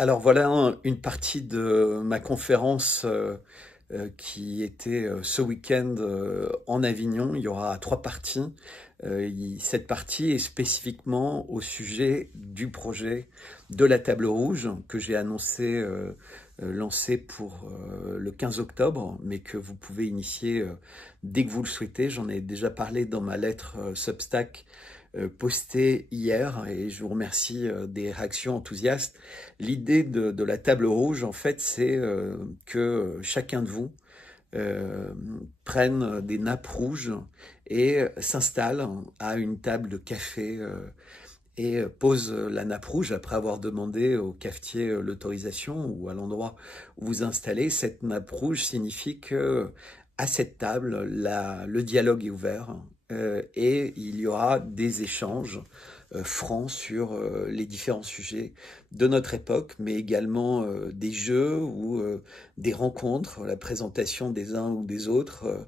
Alors voilà une partie de ma conférence qui était ce week-end en Avignon. Il y aura 3 parties. Cette partie est spécifiquement au sujet du projet de la table rouge que j'ai annoncé lancé pour le 15 octobre, mais que vous pouvez initier dès que vous le souhaitez. J'en ai déjà parlé dans ma lettre Substack posté hier et je vous remercie des réactions enthousiastes. L'idée de la table rouge, en fait, c'est que chacun de vous euh, prenne des nappes rouges et s'installe à une table de café et pose la nappe rouge après avoir demandé au cafetier l'autorisation ou à l'endroit où vous installez. Cette nappe rouge signifie que à cette table, le dialogue est ouvert et il y aura des échanges francs sur les différents sujets de notre époque, mais également des jeux ou des rencontres, la présentation des uns ou des autres.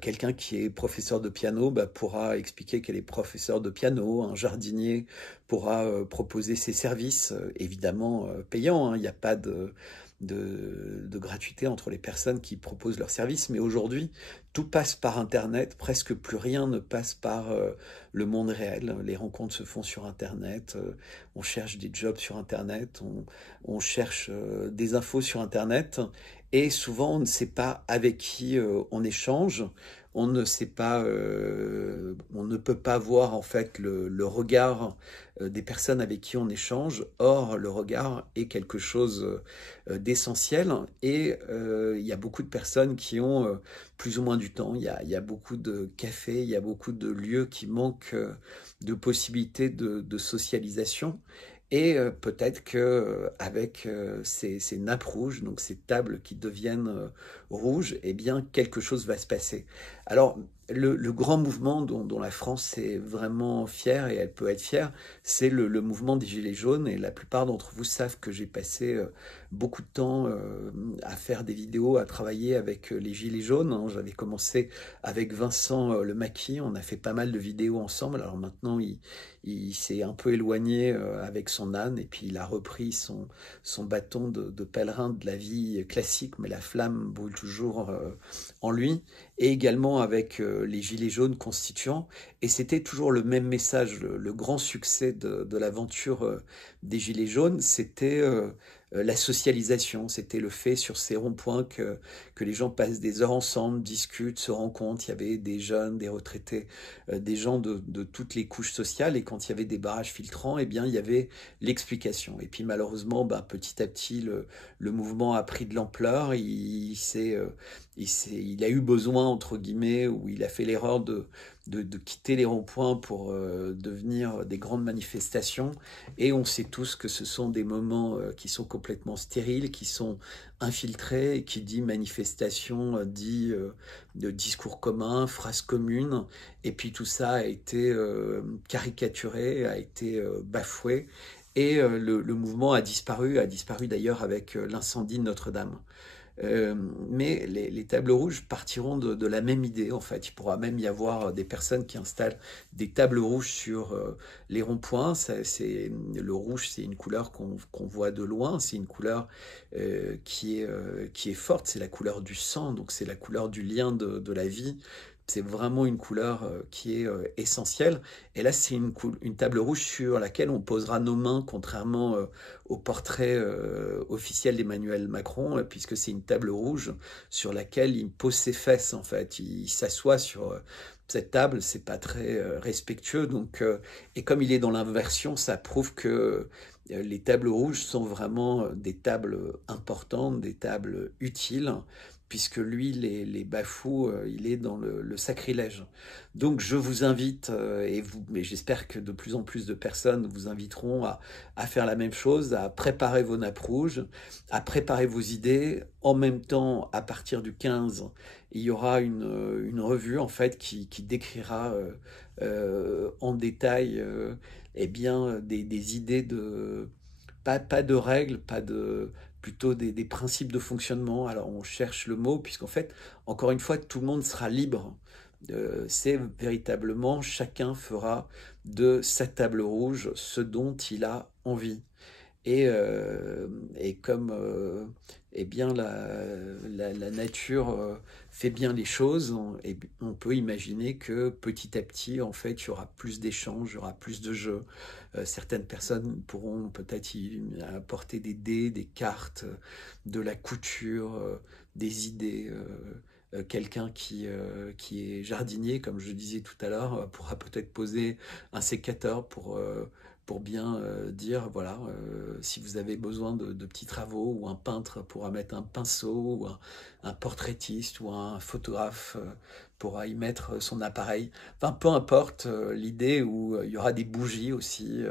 Quelqu'un qui est professeur de piano pourra expliquer qu'elle est professeur de piano, un jardinier pourra proposer ses services, évidemment payants, hein. Il n'y a pas de gratuité entre les personnes qui proposent leurs services, mais aujourd'hui, tout passe par Internet, presque plus rien ne passe par le monde réel. Les rencontres se font sur Internet, on cherche des jobs sur Internet, on cherche des infos sur Internet, et souvent on ne sait pas avec qui on échange. On ne sait pas, on ne peut pas voir en fait le regard des personnes avec qui on échange. Or, le regard est quelque chose d'essentiel et il y a beaucoup de personnes qui ont plus ou moins du temps. Il y a beaucoup de cafés, il y a beaucoup de lieux qui manquent de possibilités de socialisation. Et peut-être que avec ces nappes rouges, donc ces tables qui deviennent rouges, eh bien quelque chose va se passer. Alors le grand mouvement dont la France est vraiment fière et elle peut être fière, c'est le mouvement des Gilets jaunes. Et la plupart d'entre vous savent que j'ai passé beaucoup de temps à faire des vidéos, à travailler avec les Gilets jaunes, hein. J'avais commencé avec Vincent Le Maquis, on a fait pas mal de vidéos ensemble. Alors maintenant, il s'est un peu éloigné avec son âne et puis il a repris son bâton de pèlerin de la vie classique, mais la flamme brûle toujours en lui, et également avec les Gilets jaunes constituants. Et c'était toujours le même message. Le grand succès de l'aventure des Gilets jaunes, c'était la socialisation, c'était le fait sur ces ronds-points que les gens passent des heures ensemble, discutent, se rencontrent. Il y avait des jeunes, des retraités, des gens de toutes les couches sociales. Et quand il y avait des barrages filtrants, eh bien, il y avait l'explication. Et puis malheureusement, petit à petit, le mouvement a pris de l'ampleur. Il a eu besoin, entre guillemets, ou il a fait l'erreur de quitter les ronds-points pour devenir des grandes manifestations. Et on sait tous que ce sont des moments qui sont complètement stériles, qui sont infiltrés, et qui dit manifestation, dit de discours communs, phrases communes. Et puis tout ça a été caricaturé, a été bafoué. Et le mouvement a disparu d'ailleurs avec l'incendie de Notre-Dame. Mais les tables rouges partiront de la même idée, en fait. Il pourra même y avoir des personnes qui installent des tables rouges sur les ronds-points. Le rouge, c'est une couleur qu'on voit de loin, c'est une couleur qui est forte, c'est la couleur du sang, donc c'est la couleur du lien de la vie. C'est vraiment une couleur qui est essentielle. Et là, c'est une table rouge sur laquelle on posera nos mains, contrairement au portrait officiel d'Emmanuel Macron, puisque c'est une table rouge sur laquelle il pose ses fesses, en fait. Il s'assoit sur cette table, c'est pas très respectueux. Donc, et comme il est dans l'inversion, ça prouve que les tables rouges sont vraiment des tables importantes, des tables utiles, puisque lui les bafoue, il est dans le sacrilège. Donc je vous invite, mais j'espère que de plus en plus de personnes vous inviteront à faire la même chose, à préparer vos nappes rouges, à préparer vos idées. En même temps, à partir du 15, il y aura une revue en fait qui décrira en détail eh bien, des idées pas de règles, pas de plutôt des principes de fonctionnement. Alors on cherche le mot, puisqu'en fait, encore une fois, tout le monde sera libre. C'est véritablement, chacun fera de sa table rouge ce dont il a envie. Et comme eh bien, la nature fait bien les choses, on peut imaginer que petit à petit, en fait, il y aura plus d'échanges, il y aura plus de jeux. Certaines personnes pourront peut-être y apporter des dés, des cartes, de la couture, des idées. Quelqu'un qui est jardinier, comme je disais tout à l'heure, pourra peut-être poser un sécateur pour bien dire, voilà, si vous avez besoin de petits travaux, ou un peintre pourra mettre un pinceau, ou un portraitiste, ou un photographe pourra y mettre son appareil. Enfin, peu importe l'idée, où il y aura des bougies aussi,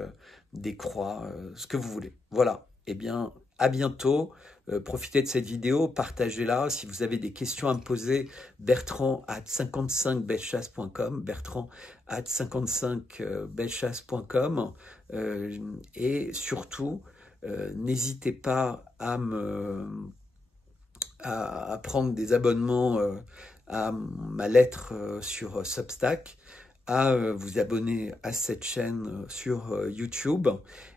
des croix, ce que vous voulez. Voilà, eh bien, à bientôt. Profitez de cette vidéo, partagez-la. Si vous avez des questions à me poser, bertrand@55bellechasse.com, bertrand@55bellechasse.com. Et surtout, n'hésitez pas à prendre des abonnements à ma lettre sur Substack, à vous abonner à cette chaîne sur YouTube,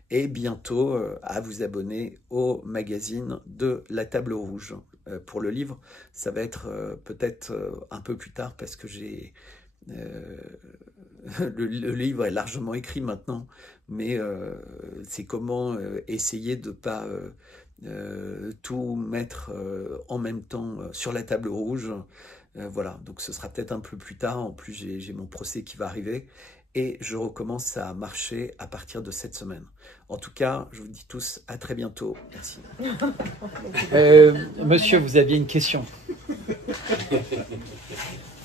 et bientôt à vous abonner au magazine de La Table Rouge. Pour le livre, ça va être peut-être un peu plus tard, parce que le livre est largement écrit maintenant, mais c'est comment essayer de ne pas tout mettre en même temps sur la table rouge. Voilà, donc ce sera peut-être un peu plus tard. En plus, j'ai mon procès qui va arriver, et je recommence à marcher à partir de cette semaine. En tout cas, je vous dis tous à très bientôt. Merci. Monsieur, vous aviez une question?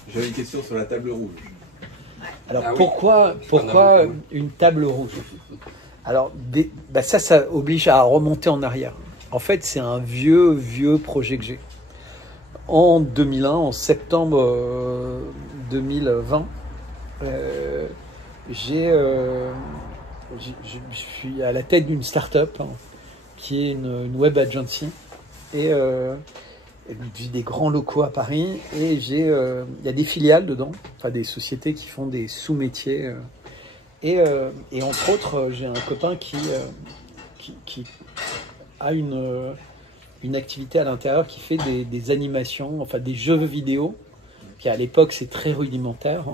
J'avais une question sur la table rouge. Alors pourquoi une table rouge? Alors ça oblige à remonter en arrière. En fait, c'est un vieux projet que j'ai. En 2001, en septembre 2020, je suis à la tête d'une start-up qui est une web agency, et j'ai des grands locaux à Paris, et il y a des filiales dedans, enfin des sociétés qui font des sous-métiers, et entre autres, j'ai un copain qui a une activité à l'intérieur, qui fait des animations, enfin des jeux vidéo, qui à l'époque c'est très rudimentaire,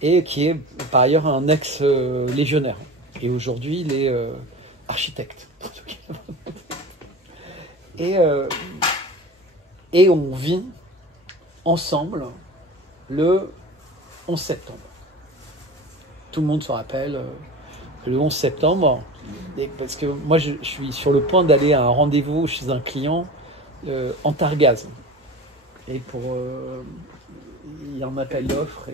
et qui est par ailleurs un ex-légionnaire. Et aujourd'hui il est architecte. Et on vit ensemble le 11 septembre. Tout le monde se rappelle le 11 septembre, parce que moi je suis sur le point d'aller à un rendez-vous chez un client en Targaz. Et il y a un appel d'offres,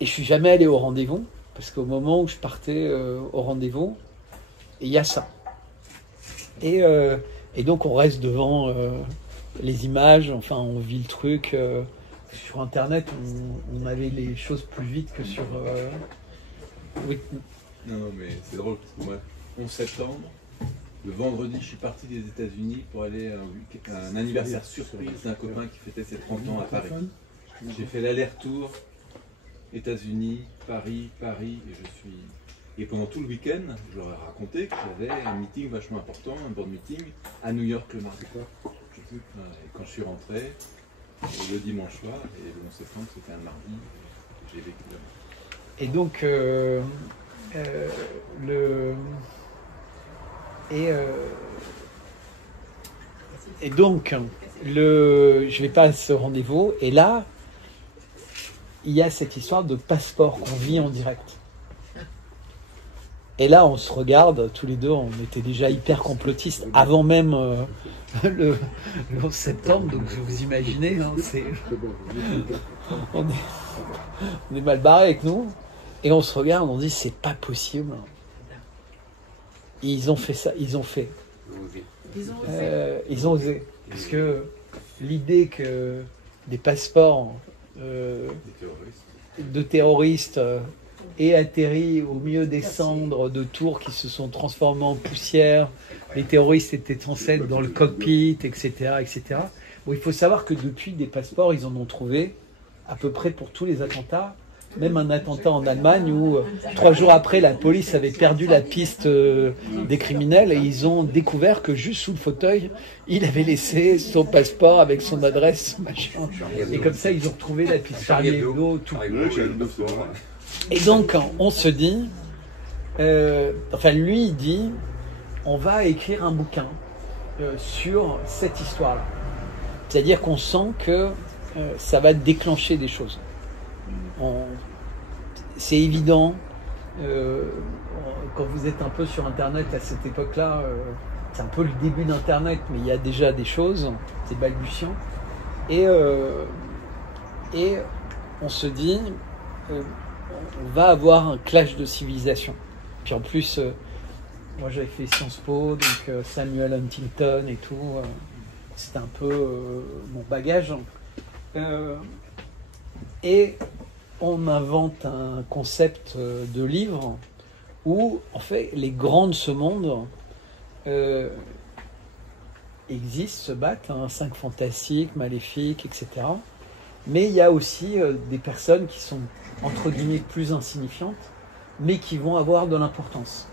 et je suis jamais allé au rendez-vous, parce qu'au moment où je partais au rendez-vous, il y a ça. Et donc on reste devant les images, enfin on vit le truc. Sur internet, on avait les choses plus vite que sur... Oui. Non, mais c'est drôle, parce que moi, 11 septembre, le vendredi, je suis parti des États-Unis pour aller à un anniversaire surprise d'un copain qui fêtait ses 30 ans à Paris. J'ai fait l'aller-retour, États-Unis, Paris, et pendant tout le week-end, je leur ai raconté que j'avais un meeting vachement important, un board meeting, à New York le mardi. Et quand je suis rentré, le dimanche soir, et le 11 septembre, c'était un mardi, j'ai vécu là-bas. Et donc, je vais pas à ce rendez-vous, et là, il y a cette histoire de passeport qu'on vit en direct. Et là, on se regarde, tous les deux, on était déjà hyper complotistes, avant même le 11 septembre, donc vous imaginez, hein, on est mal barré avec nous, et on se regarde, on dit, c'est pas possible. Et ils ont fait ça, ils ont osé. Parce que l'idée que des passeports de terroristes aient atterri au milieu des cendres de tours qui se sont transformées en poussière, les terroristes étaient censés être dans le cockpit, etc., etc. Bon, il faut savoir que depuis, des passeports, ils en ont trouvé à peu près pour tous les attentats, même un attentat en Allemagne où 3 jours après, la police avait perdu la piste des criminels et ils ont découvert que juste sous le fauteuil, il avait laissé son passeport avec son adresse, machin. Et comme ça, ils ont retrouvé la piste. Charlie Hebdo, tout. Et donc, on se dit, lui, il dit, on va écrire un bouquin sur cette histoire-là. C'est-à-dire qu'on sent que ça va déclencher des choses. C'est évident, quand vous êtes un peu sur Internet à cette époque-là, c'est un peu le début d'Internet, mais il y a déjà des choses, c'est balbutiant. Et on se dit, on va avoir un clash de civilisation. Puis en plus, moi j'avais fait Sciences Po, donc Samuel Huntington et tout, c'était un peu mon bagage. Et on invente un concept de livre où, en fait, les grands de ce monde existent, se battent, 5 fantastiques, maléfiques, etc. Mais il y a aussi des personnes qui sont, entre guillemets, plus insignifiantes, mais qui vont avoir de l'importance.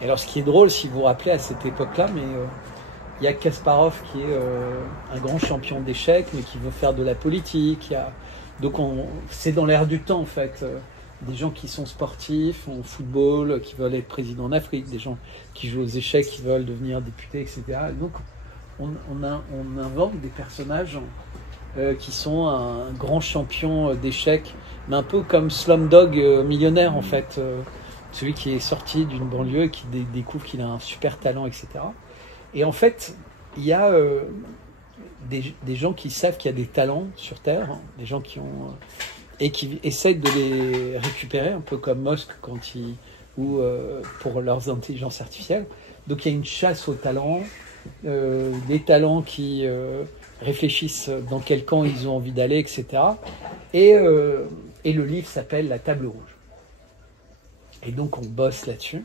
Et alors, ce qui est drôle, si vous vous rappelez à cette époque-là, mais il y a Kasparov qui est un grand champion d'échecs, mais qui veut faire de la politique. Donc c'est dans l'air du temps en fait. Des gens qui sont sportifs, en football, qui veulent être président en Afrique, des gens qui jouent aux échecs, qui veulent devenir députés, etc. Et donc on invente des personnages qui sont un grand champion d'échecs, mais un peu comme Slumdog Millionnaire en fait. Celui qui est sorti d'une banlieue et qui découvre qu'il a un super talent, etc. Et en fait, il y a des gens qui savent qu'il y a des talents sur Terre, des gens qui ont et qui essaient de les récupérer, un peu comme Musk ou pour leurs intelligences artificielles. Donc il y a une chasse aux talents, des talents qui réfléchissent dans quel camp ils ont envie d'aller, etc. Et le livre s'appelle La Table Rouge. Et donc on bosse là-dessus.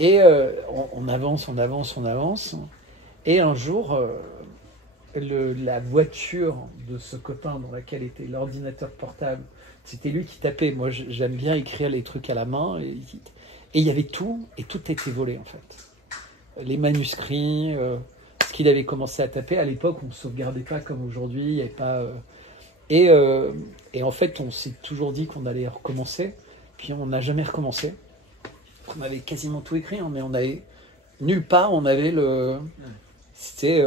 Et on avance. Et un jour, la voiture de ce copain dans laquelle était l'ordinateur portable, c'était lui qui tapait. Moi, j'aime bien écrire les trucs à la main. Et il y avait tout, et tout était volé, en fait. Les manuscrits, ce qu'il avait commencé à taper. À l'époque, on ne sauvegardait pas comme aujourd'hui. Il n'y avait pas... Et en fait, on s'est toujours dit qu'on allait recommencer. Puis on n'a jamais recommencé. On avait quasiment tout écrit, hein, mais on avait nulle part, on avait c'était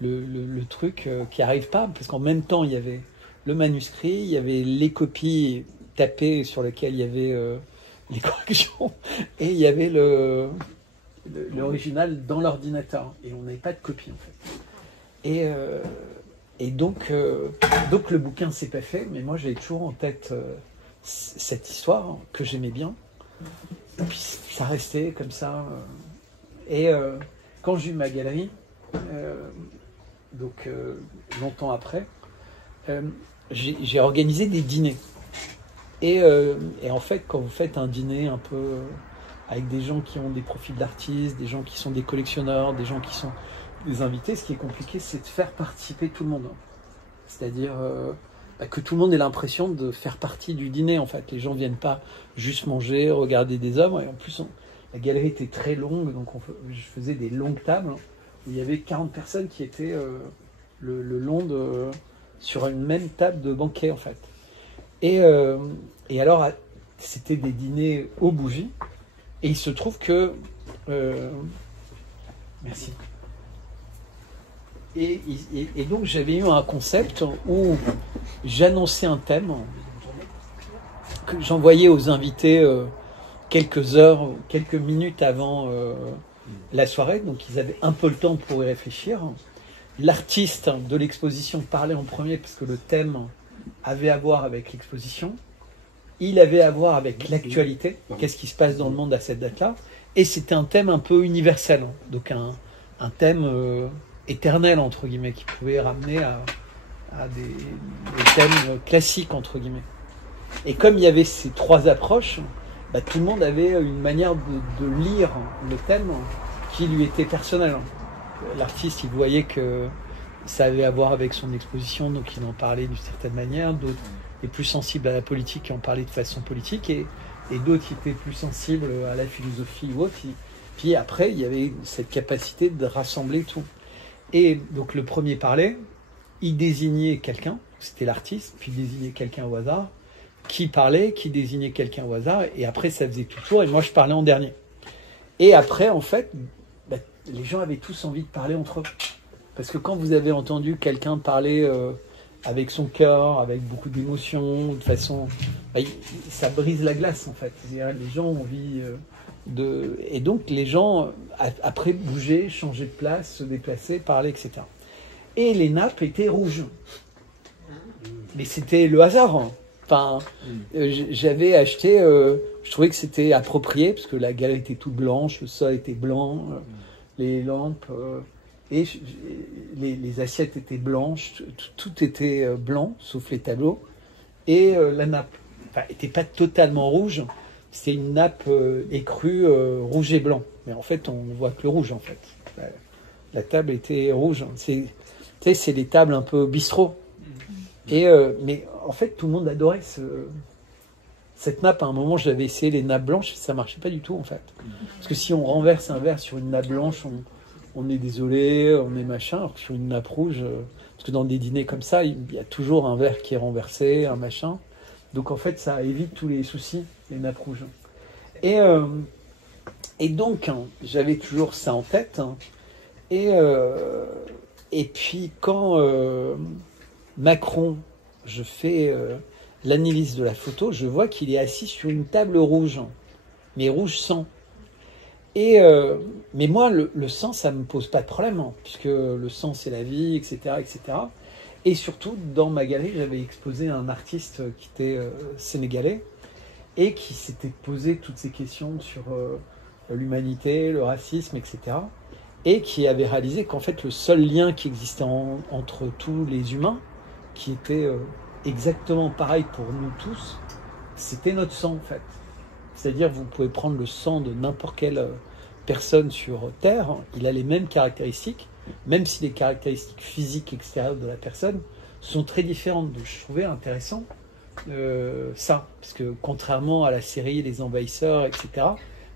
le truc qui arrive pas, parce qu'en même temps il y avait le manuscrit, il y avait les copies tapées sur lesquelles il y avait les corrections, et il y avait l'original dans l'ordinateur, et on n'avait pas de copie en fait. Et donc le bouquin s'est pas fait, mais moi j'avais toujours en tête cette histoire que j'aimais bien. Et puis ça restait comme ça. Et quand j'ai eu ma galerie, longtemps après, j'ai organisé des dîners. Et en fait, quand vous faites un dîner un peu avec des gens qui ont des profils d'artistes, des gens qui sont des collectionneurs, des gens qui sont des invités, ce qui est compliqué, c'est de faire participer tout le monde. C'est-à-dire que tout le monde ait l'impression de faire partie du dîner, en fait. Les gens ne viennent pas juste manger, regarder des œuvres. Et en plus, la galerie était très longue, donc je faisais des longues tables où il y avait 40 personnes qui étaient le long sur une même table de banquet, en fait. Et alors, c'était des dîners aux bougies. Et il se trouve que... merci. Et donc j'avais eu un concept où j'annonçais un thème que j'envoyais aux invités quelques heures, quelques minutes avant la soirée, donc ils avaient un peu le temps pour y réfléchir. L'artiste de l'exposition parlait en premier parce que le thème avait à voir avec l'exposition, il avait à voir avec l'actualité, qu'est-ce qui se passe dans le monde à cette date-là, et c'était un thème un peu universel, donc un thème... éternel entre guillemets, qui pouvait ramener à des thèmes classiques entre guillemets. Et comme il y avait ces 3 approches, tout le monde avait une manière de lire le thème qui lui était personnel. L'artiste, il voyait que ça avait à voir avec son exposition, donc il en parlait d'une certaine manière. D'autres et plus sensibles à la politique et en parlaient de façon politique, et d'autres qui étaient plus sensibles à la philosophie ou autre. Puis après, il y avait cette capacité de rassembler tout. Et donc le premier parlait, il désignait quelqu'un, c'était l'artiste, puis il désignait quelqu'un au hasard, qui parlait, qui désignait quelqu'un au hasard, et après ça faisait tout le tour, et moi je parlais en dernier. Et après, en fait, les gens avaient tous envie de parler entre eux. Parce que quand vous avez entendu quelqu'un parler avec son cœur, avec beaucoup d'émotion, de façon... ça brise la glace, en fait. Les gens ont envie de... Et donc, les gens, après, bougeaient, changeaient de place, se déplaçaient, parlaient, etc. Et les nappes étaient rouges. Mais c'était le hasard. Enfin, j'avais acheté... je trouvais que c'était approprié, parce que la galerie était toute blanche, le sol était blanc, les lampes... et les assiettes étaient blanches, tout était blanc, sauf les tableaux. Et la nappe n'était pas totalement rouge, c'est une nappe écrue rouge et blanc. Mais en fait, on voit que le rouge, en fait. La table était rouge. C'est les tables un peu bistrot. Mais en fait, tout le monde adorait cette nappe. À un moment, j'avais essayé les nappes blanches, ça ne marchait pas du tout, en fait. Parce que si on renverse un verre sur une nappe blanche, on est désolé, on est machin, alors que sur une nappe rouge, parce que dans des dîners comme ça, il y a toujours un verre qui est renversé, un machin. Donc en fait, ça évite tous les soucis, les nappes rouges. Et donc, j'avais toujours ça en tête. Et puis quand Macron, je fais l'analyse de la photo, je vois qu'il est assis sur une table rouge, mais rouge sang. Mais moi, le sang, ça ne me pose pas de problème, puisque le sang, c'est la vie, etc., etc. Et surtout, dans ma galerie, j'avais exposé un artiste qui était sénégalais et qui s'était posé toutes ces questions sur l'humanité, le racisme, etc. Et qui avait réalisé qu'en fait, le seul lien qui existait entre tous les humains, qui était exactement pareil pour nous tous, c'était notre sang, en fait. C'est-à-dire, vous pouvez prendre le sang de n'importe quelle personne sur Terre, il a les mêmes caractéristiques, même si les caractéristiques physiques extérieures de la personne sont très différentes. Donc je trouvais intéressant ça, parce que contrairement à la série Les Envahisseurs, etc.,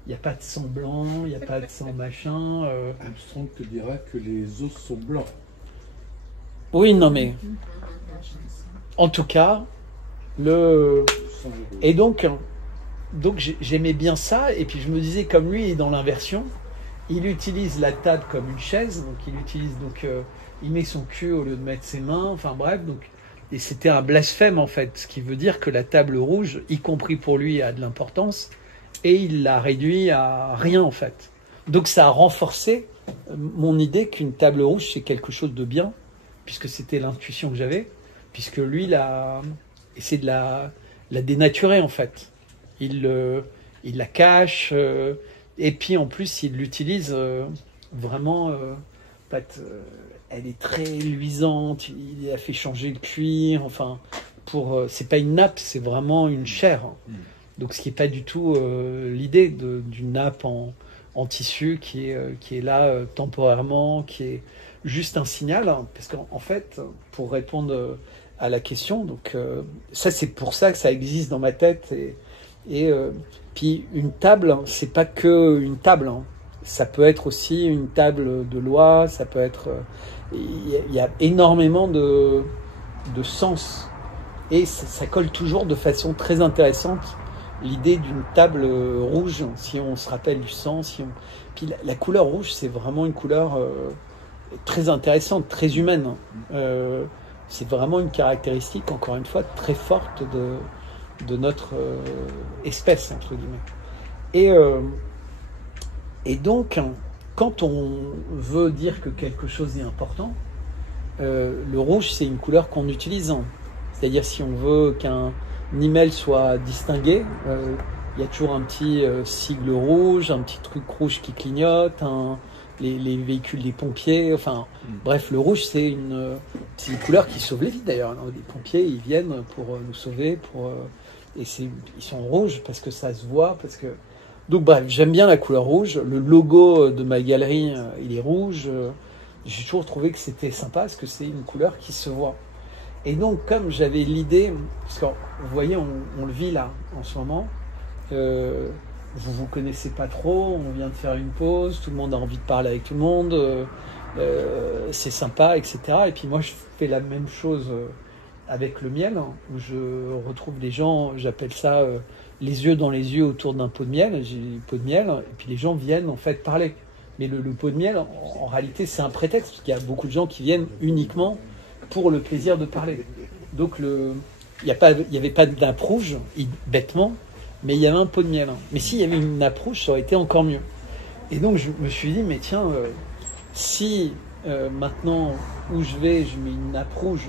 il n'y a pas de sang blanc, il n'y a pas de sang machin. Armstrong te dira que les os sont blancs. Oui, non mais... En tout cas, Et donc j'aimais bien ça, et puis je me disais, comme lui est dans l'inversion, il utilise la table comme une chaise, donc il met son cul au lieu de mettre ses mains, enfin bref, et c'était un blasphème en fait, ce qui veut dire que la table rouge, y compris pour lui, a de l'importance, et il l'a réduit à rien en fait. Donc ça a renforcé mon idée qu'une table rouge c'est quelque chose de bien, puisque c'était l'intuition que j'avais, puisque lui il essaie de la dénaturer en fait. Il la cache, et puis en plus il l'utilise vraiment. Elle est très luisante, il a fait changer le cuir, enfin, c'est pas une nappe, c'est vraiment une chair. Donc ce qui n'est pas du tout l'idée d'une nappe en tissu qui est là temporairement, qui est juste un signal, parce qu'en fait, pour répondre à la question, donc ça c'est pour ça que ça existe dans ma tête. Et puis une table, c'est pas que une table, ça peut être aussi une table de loi, ça peut être... Il y a énormément de sens, et ça colle toujours de façon très intéressante, l'idée d'une table rouge, si on se rappelle du sang, puis la couleur rouge, c'est vraiment une couleur très intéressante, très humaine. C'est vraiment une caractéristique, encore une fois, très forte de notre espèce, entre guillemets. Et donc, quand on veut dire que quelque chose est important, le rouge, c'est une couleur qu'on utilise. C'est-à-dire, si on veut qu'un email soit distingué, il y a toujours un petit sigle rouge, un petit truc rouge qui clignote, les véhicules des pompiers, enfin, bref, le rouge, c'est une couleur qui sauve les vies, d'ailleurs. Les pompiers, ils viennent pour nous sauver, et ils sont rouges parce que ça se voit, parce que... Donc bref, j'aime bien la couleur rouge. Le logo de ma galerie, il est rouge. J'ai toujours trouvé que c'était sympa parce que c'est une couleur qui se voit. Et donc, comme j'avais l'idée, parce que vous voyez, on le vit là, en ce moment, vous connaissez pas trop, on vient de faire une pause, tout le monde a envie de parler avec tout le monde, c'est sympa, etc. Et puis moi, je fais la même chose avec le miel, où je retrouve les gens, j'appelle ça les yeux dans les yeux autour d'un pot de miel, j'ai un pot de miel, et puis les gens viennent en fait parler. Mais le pot de miel, en réalité, c'est un prétexte, parce qu'il y a beaucoup de gens qui viennent uniquement pour le plaisir de parler. Donc il n'y avait pas de nappe rouge, bêtement, mais il y avait un pot de miel. Mais s'il y avait une nappe rouge, ça aurait été encore mieux. Et donc je me suis dit, mais tiens, si maintenant où je vais, je mets une nappe rouge,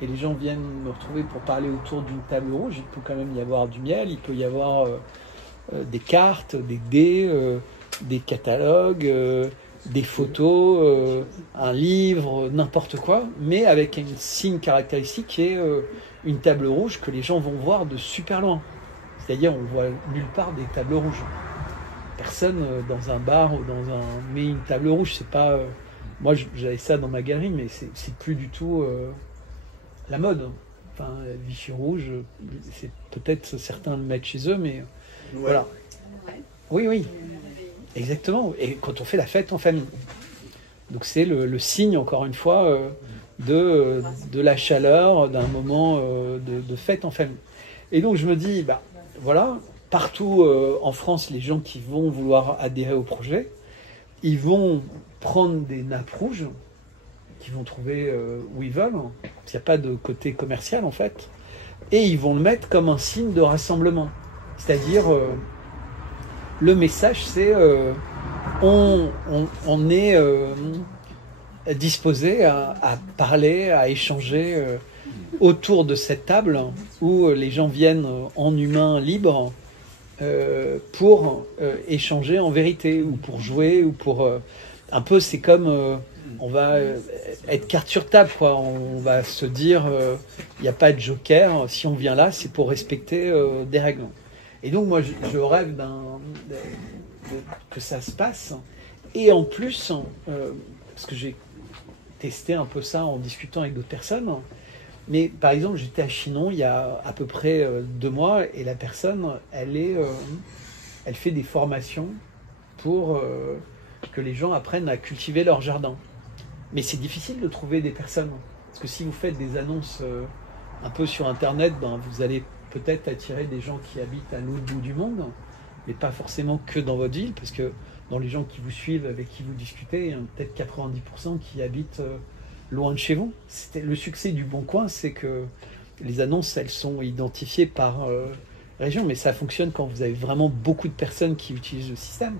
et les gens viennent me retrouver pour parler autour d'une table rouge, il peut quand même y avoir du miel, il peut y avoir des cartes, des dés, des catalogues, des photos, un livre, n'importe quoi, mais avec un signe caractéristique qui est une table rouge que les gens vont voir de super loin. C'est-à-dire, on voit nulle part des tables rouges. Personne dans un bar ou dans un... met une table rouge, c'est pas... Moi, j'avais ça dans ma galerie, mais c'est plus du tout la mode. Enfin, Vichy rouge, c'est peut-être certains le mettent chez eux, mais voilà. Oui, oui. Exactement, et quand on fait la fête en famille. Donc c'est le signe, encore une fois, de la chaleur, d'un moment de fête en famille. Et donc je me dis, bah voilà, partout en France, les gens qui vont vouloir adhérer au projet, ils vont prendre des nappes rouges, qu'ils vont trouver où ils veulent, parce qu'il n'y a pas de côté commercial en fait, et ils vont le mettre comme un signe de rassemblement. C'est-à-dire... le message, c'est on est disposé à parler, à échanger autour de cette table où les gens viennent en humain libre pour échanger en vérité ou pour jouer ou pour... un peu, c'est comme on va être carte sur table, quoi. On va se dire il n'y a pas de joker, si on vient là, c'est pour respecter des règles. Et donc moi je rêve que ça se passe. Et en plus, parce que j'ai testé un peu ça en discutant avec d'autres personnes, mais par exemple j'étais à Chinon il y a à peu près 2 mois et la personne, elle fait des formations pour que les gens apprennent à cultiver leur jardin. Mais c'est difficile de trouver des personnes. Parce que si vous faites des annonces un peu sur Internet, ben, vous allez peut-être attirer des gens qui habitent à l'autre bout du monde, mais pas forcément que dans votre ville, parce que dans les gens qui vous suivent, avec qui vous discutez, il y a peut-être 90% qui habitent loin de chez vous. Le succès du Bon Coin, c'est que les annonces, elles sont identifiées par région, mais ça fonctionne quand vous avez vraiment beaucoup de personnes qui utilisent le système.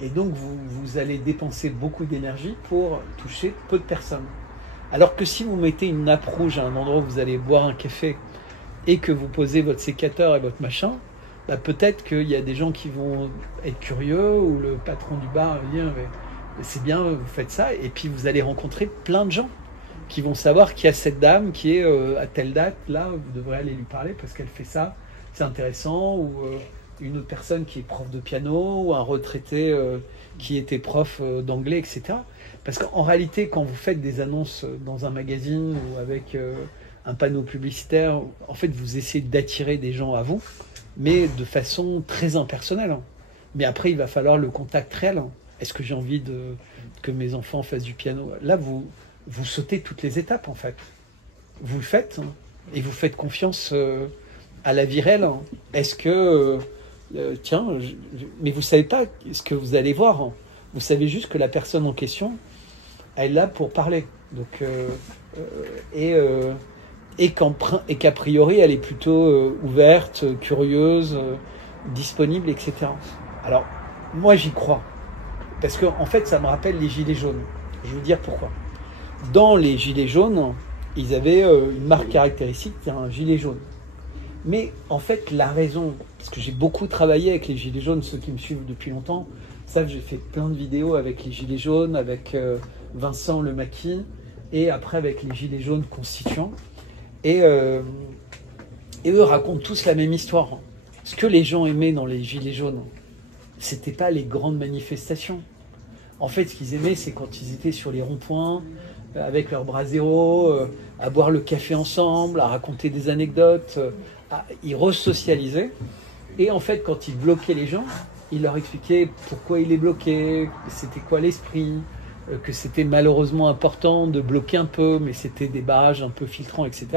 Et donc, vous allez dépenser beaucoup d'énergie pour toucher peu de personnes. Alors que si vous mettez une nappe rouge à un endroit où vous allez boire un café et que vous posez votre sécateur et votre machin, bah peut-être qu'il y a des gens qui vont être curieux ou le patron du bar va dire mais c'est bien, vous faites ça. Et puis vous allez rencontrer plein de gens qui vont savoir qu'il y a cette dame qui est à telle date, là, vous devrez aller lui parler parce qu'elle fait ça, c'est intéressant. Ou une autre personne qui est prof de piano ou un retraité qui était prof d'anglais, etc. Parce qu'en réalité, quand vous faites des annonces dans un magazine ou avec un panneau publicitaire, en fait, vous essayez d'attirer des gens à vous, mais de façon très impersonnelle. Mais après, il va falloir le contact réel. Est-ce que j'ai envie que mes enfants fassent du piano? Là, vous sautez toutes les étapes, en fait. Vous le faites, et vous faites confiance à la vie réelle. Est-ce que... tiens, mais vous ne savez pas ce que vous allez voir. Vous savez juste que la personne en question, elle est là pour parler. Donc, et qu'a priori, elle est plutôt ouverte, curieuse, disponible, etc. Alors, moi, j'y crois. Parce que, en fait, ça me rappelle les Gilets jaunes. Je vais vous dire pourquoi. Dans les Gilets jaunes, ils avaient une marque caractéristique, c'est un gilet jaune. Mais, en fait, la raison, parce que j'ai beaucoup travaillé avec les Gilets jaunes, ceux qui me suivent depuis longtemps, savent que j'ai fait plein de vidéos avec les Gilets jaunes, avec Vincent Le Maquis, et après avec les Gilets jaunes constituants. Et eux racontent tous la même histoire. Ce que les gens aimaient dans les Gilets jaunes, c'était pas les grandes manifestations. En fait, ce qu'ils aimaient, c'est quand ils étaient sur les ronds-points, avec leur brasero, à boire le café ensemble, à raconter des anecdotes, ils resocialisaient. Et en fait, quand ils bloquaient les gens, ils leur expliquaient pourquoi ils les bloquaient, c'était quoi l'esprit, que c'était malheureusement important de bloquer un peu, mais c'était des barrages un peu filtrants, etc.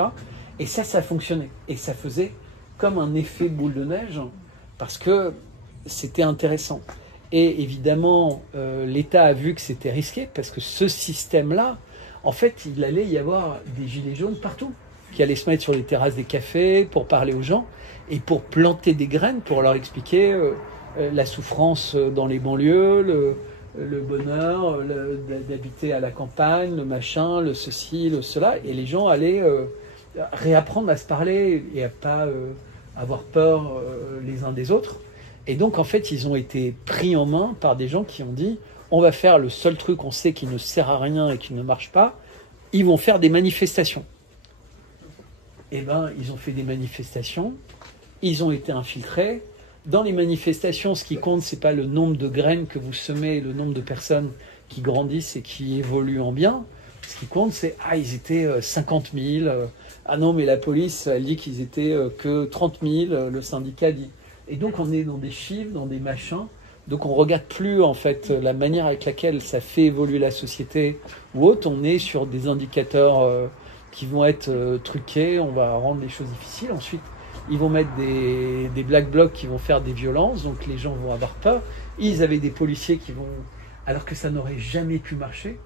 Et ça fonctionnait. Et ça faisait comme un effet boule de neige, parce que c'était intéressant. Et évidemment, l'État a vu que c'était risqué, parce que ce système-là, en fait, il allait y avoir des gilets jaunes partout, qui allaient se mettre sur les terrasses des cafés pour parler aux gens, et pour planter des graines, pour leur expliquer la souffrance dans les banlieues, le bonheur d'habiter à la campagne, le machin, le ceci, le cela, et les gens allaient réapprendre à se parler et à pas avoir peur les uns des autres. Et donc en fait ils ont été pris en main par des gens qui ont dit on va faire le seul truc qu'on sait qui ne sert à rien et qui ne marche pas, ils vont faire des manifestations. Et ben ils ont fait des manifestations, ils ont été infiltrés. Dans les manifestations, ce qui compte, c'est pas le nombre de graines que vous semez, le nombre de personnes qui grandissent et qui évoluent en bien. Ce qui compte, c'est ils étaient 50 000. Ah non, mais la police, elle dit qu'ils étaient que 30 000. Le syndicat dit. Et donc, on est dans des chiffres, dans des machins. Donc, on regarde plus en fait la manière avec laquelle ça fait évoluer la société ou autre. On est sur des indicateurs qui vont être truqués. On va rendre les choses difficiles. Ensuite, ils vont mettre des black blocs qui vont faire des violences, donc les gens vont avoir peur. Ils avaient des policiers qui vont... Alors que ça n'aurait jamais pu marcher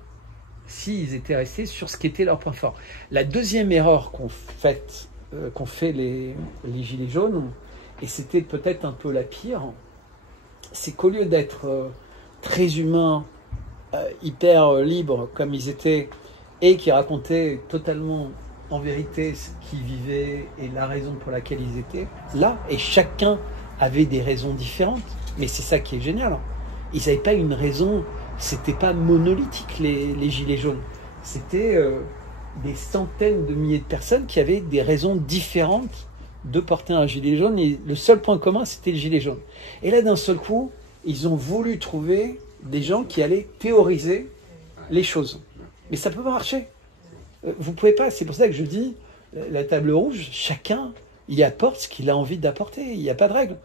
s'ils étaient restés sur ce qui était leur point fort. La deuxième erreur qu'ont fait les Gilets jaunes, et c'était peut-être un peu la pire, c'est qu'au lieu d'être très humains, hyper libres comme ils étaient, et qui racontaient totalement en vérité ce qu'ils vivaient et la raison pour laquelle ils étaient là, et chacun avait des raisons différentes, mais c'est ça qui est génial. Ils n'avaient pas une raison, c'était pas monolithique les Gilets jaunes, c'était des centaines de milliers de personnes qui avaient des raisons différentes de porter un gilet jaune, et le seul point commun c'était le gilet jaune. Et là d'un seul coup, ils ont voulu trouver des gens qui allaient théoriser les choses, mais ça peut pas marcher. Vous pouvez pas, c'est pour ça que je dis, la table rouge, chacun y apporte ce qu'il a envie d'apporter, il n'y a pas de règle.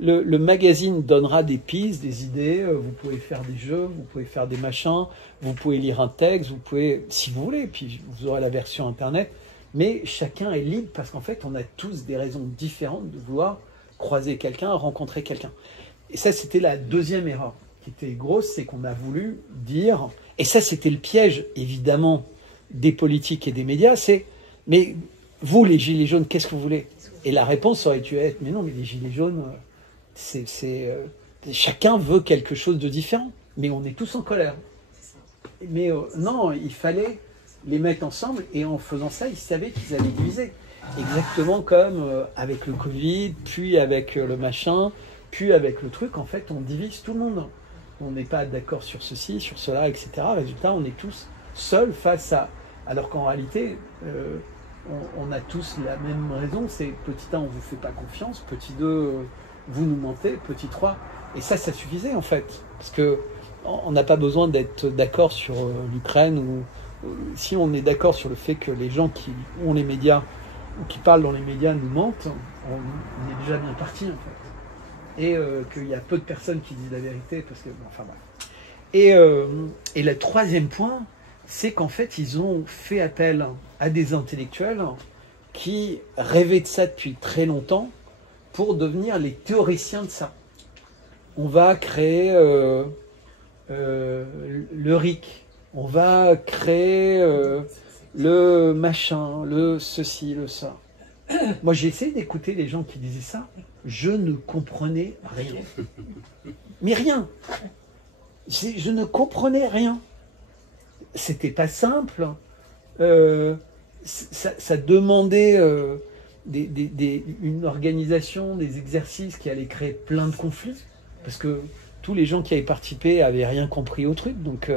Le magazine donnera des pistes, des idées, vous pouvez faire des jeux, vous pouvez faire des machins, vous pouvez lire un texte, vous pouvez, si vous voulez, puis vous aurez la version internet, mais chacun est libre parce qu'en fait on a tous des raisons différentes de vouloir croiser quelqu'un, rencontrer quelqu'un. Et ça c'était la deuxième erreur qui était grosse, c'est qu'on a voulu dire, et ça c'était le piège évidemment des politiques et des médias, c'est mais vous les gilets jaunes, qu'est-ce que vous voulez? Et la réponse aurait dû être mais non, mais les gilets jaunes, chacun veut quelque chose de différent, mais on est tous en colère. Mais non, il fallait les mettre ensemble, et en faisant ça, ils savaient qu'ils allaient diviser. Exactement comme avec le Covid, puis avec le machin, puis avec le truc, en fait, on divise tout le monde. On n'est pas d'accord sur ceci, sur cela, etc. Résultat, on est tous seuls face à... Alors qu'en réalité, on a tous la même raison, c'est petit 1, on ne vous fait pas confiance, petit 2, vous nous mentez, petit 3. Et ça suffisait en fait. Parce qu'on n'a pas besoin d'être d'accord sur l'Ukraine, ou si on est d'accord sur le fait que les gens qui ont les médias, ou qui parlent dans les médias nous mentent, on est déjà bien parti en fait. Et qu'il y a peu de personnes qui disent la vérité, parce que... Bon, enfin bref. Et le troisième point, c'est qu'en fait, ils ont fait appel à des intellectuels qui rêvaient de ça depuis très longtemps pour devenir les théoriciens de ça. On va créer le RIC, on va créer le machin, le ceci, le ça. Moi, j'ai essayé d'écouter les gens qui disaient ça, je ne comprenais rien. Mais rien. Je ne comprenais rien. C'était pas simple. Ça demandait une organisation, des exercices qui allaient créer plein de conflits, parce que tous les gens qui avaient participé avaient rien compris au truc. Donc,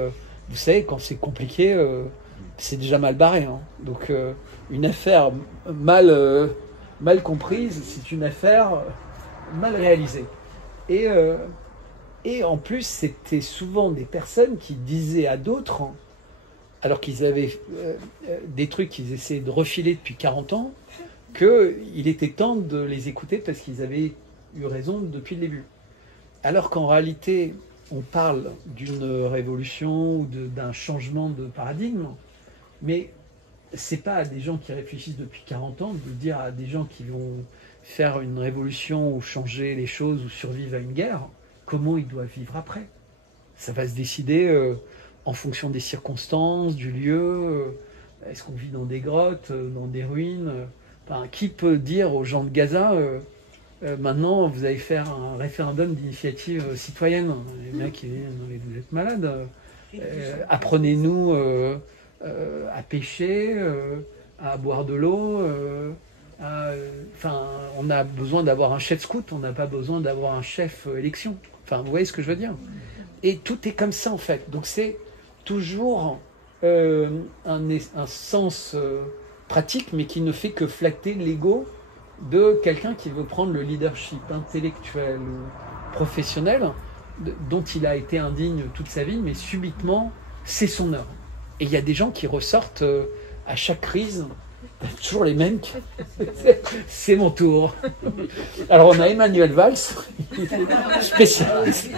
vous savez, quand c'est compliqué, c'est déjà mal barré. Hein. Donc, une affaire mal comprise, c'est une affaire mal réalisée. Et en plus, c'était souvent des personnes qui disaient à d'autres alors qu'ils avaient des trucs qu'ils essayaient de refiler depuis 40 ans, qu'il était temps de les écouter parce qu'ils avaient eu raison depuis le début. Alors qu'en réalité, on parle d'une révolution ou d'un changement de paradigme, mais c'est pas à des gens qui réfléchissent depuis 40 ans de dire à des gens qui vont faire une révolution ou changer les choses ou survivre à une guerre, comment ils doivent vivre après. Ça va se décider en fonction des circonstances, du lieu. Est-ce qu'on vit dans des grottes, dans des ruines? Enfin, qui peut dire aux gens de Gaza maintenant vous allez faire un référendum d'initiative citoyenne? Les mecs ils disent vous êtes malades. Apprenez-nous à pêcher, à boire de l'eau. Enfin, on a besoin d'avoir un chef scout, on n'a pas besoin d'avoir un chef élection. Enfin, vous voyez ce que je veux dire? Et tout est comme ça en fait. Donc c'est toujours un sens pratique, mais qui ne fait que flatter l'ego de quelqu'un qui veut prendre le leadership intellectuel ou professionnel dont il a été indigne toute sa vie, mais subitement, c'est son heure. Et il y a des gens qui ressortent à chaque crise, toujours les mêmes. C'est mon tour. Alors on a Emmanuel Valls, spécialiste.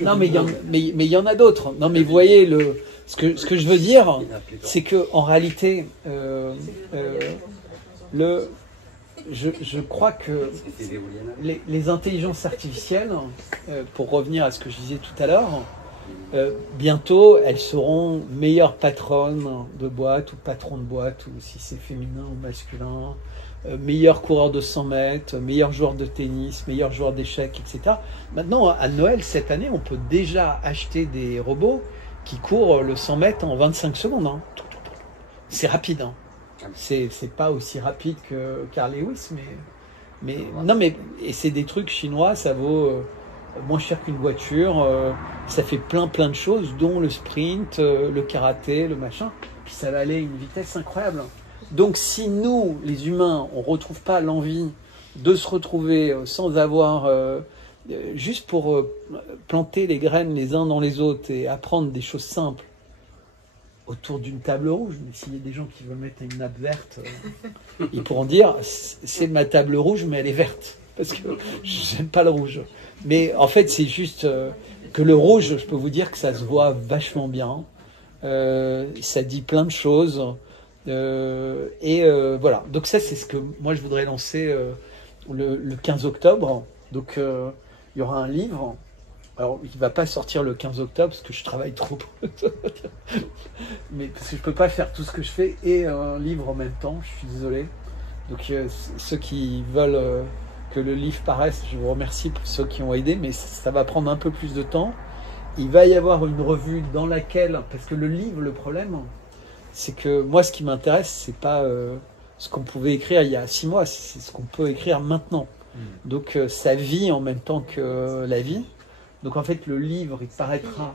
Non mais il y en a d'autres. Non mais vous voyez, ce que je veux dire, c'est qu'en réalité, je crois que les intelligences artificielles, pour revenir à ce que je disais tout à l'heure, bientôt elles seront meilleures patronnes de boîte ou patrons de boîte, ou si c'est féminin ou masculin, meilleurs coureurs de 100 mètres, meilleurs joueurs de tennis, meilleurs joueurs d'échecs, etc. Maintenant, à Noël, cette année, on peut déjà acheter des robots qui courent le 100 mètres en 25 secondes. Hein. C'est rapide. Hein. C'est pas aussi rapide que Carl Lewis, mais et c'est des trucs chinois, ça vaut moins cher qu'une voiture, ça fait plein de choses, dont le sprint, le karaté, le machin, puis ça va aller à une vitesse incroyable. Donc si nous, les humains, on retrouve pas l'envie de se retrouver sans avoir, juste pour planter les graines les uns dans les autres et apprendre des choses simples, autour d'une table rouge, mais s'il y a des gens qui veulent mettre une nappe verte, ils pourront dire c'est ma table rouge, mais elle est verte, parce que j'aime pas le rouge. Mais en fait, c'est juste que le rouge, je peux vous dire que ça se voit vachement bien. Ça dit plein de choses. Voilà. Donc ça, c'est ce que moi, je voudrais lancer le 15 octobre. Donc, il y aura un livre. Alors, il ne va pas sortir le 15 octobre parce que je travaille trop. Mais parce que je ne peux pas faire tout ce que je fais et un livre en même temps. Je suis désolé. Donc, ceux qui veulent que le livre paraisse, je vous remercie pour ceux qui ont aidé, mais ça va prendre un peu plus de temps. Il va y avoir une revue dans laquelle, parce que le livre, le problème, c'est que moi, ce qui m'intéresse, c'est pas ce qu'on pouvait écrire il y a 6 mois, c'est ce qu'on peut écrire maintenant. Donc, ça vit en même temps que la vie. Donc en fait, le livre, il paraîtra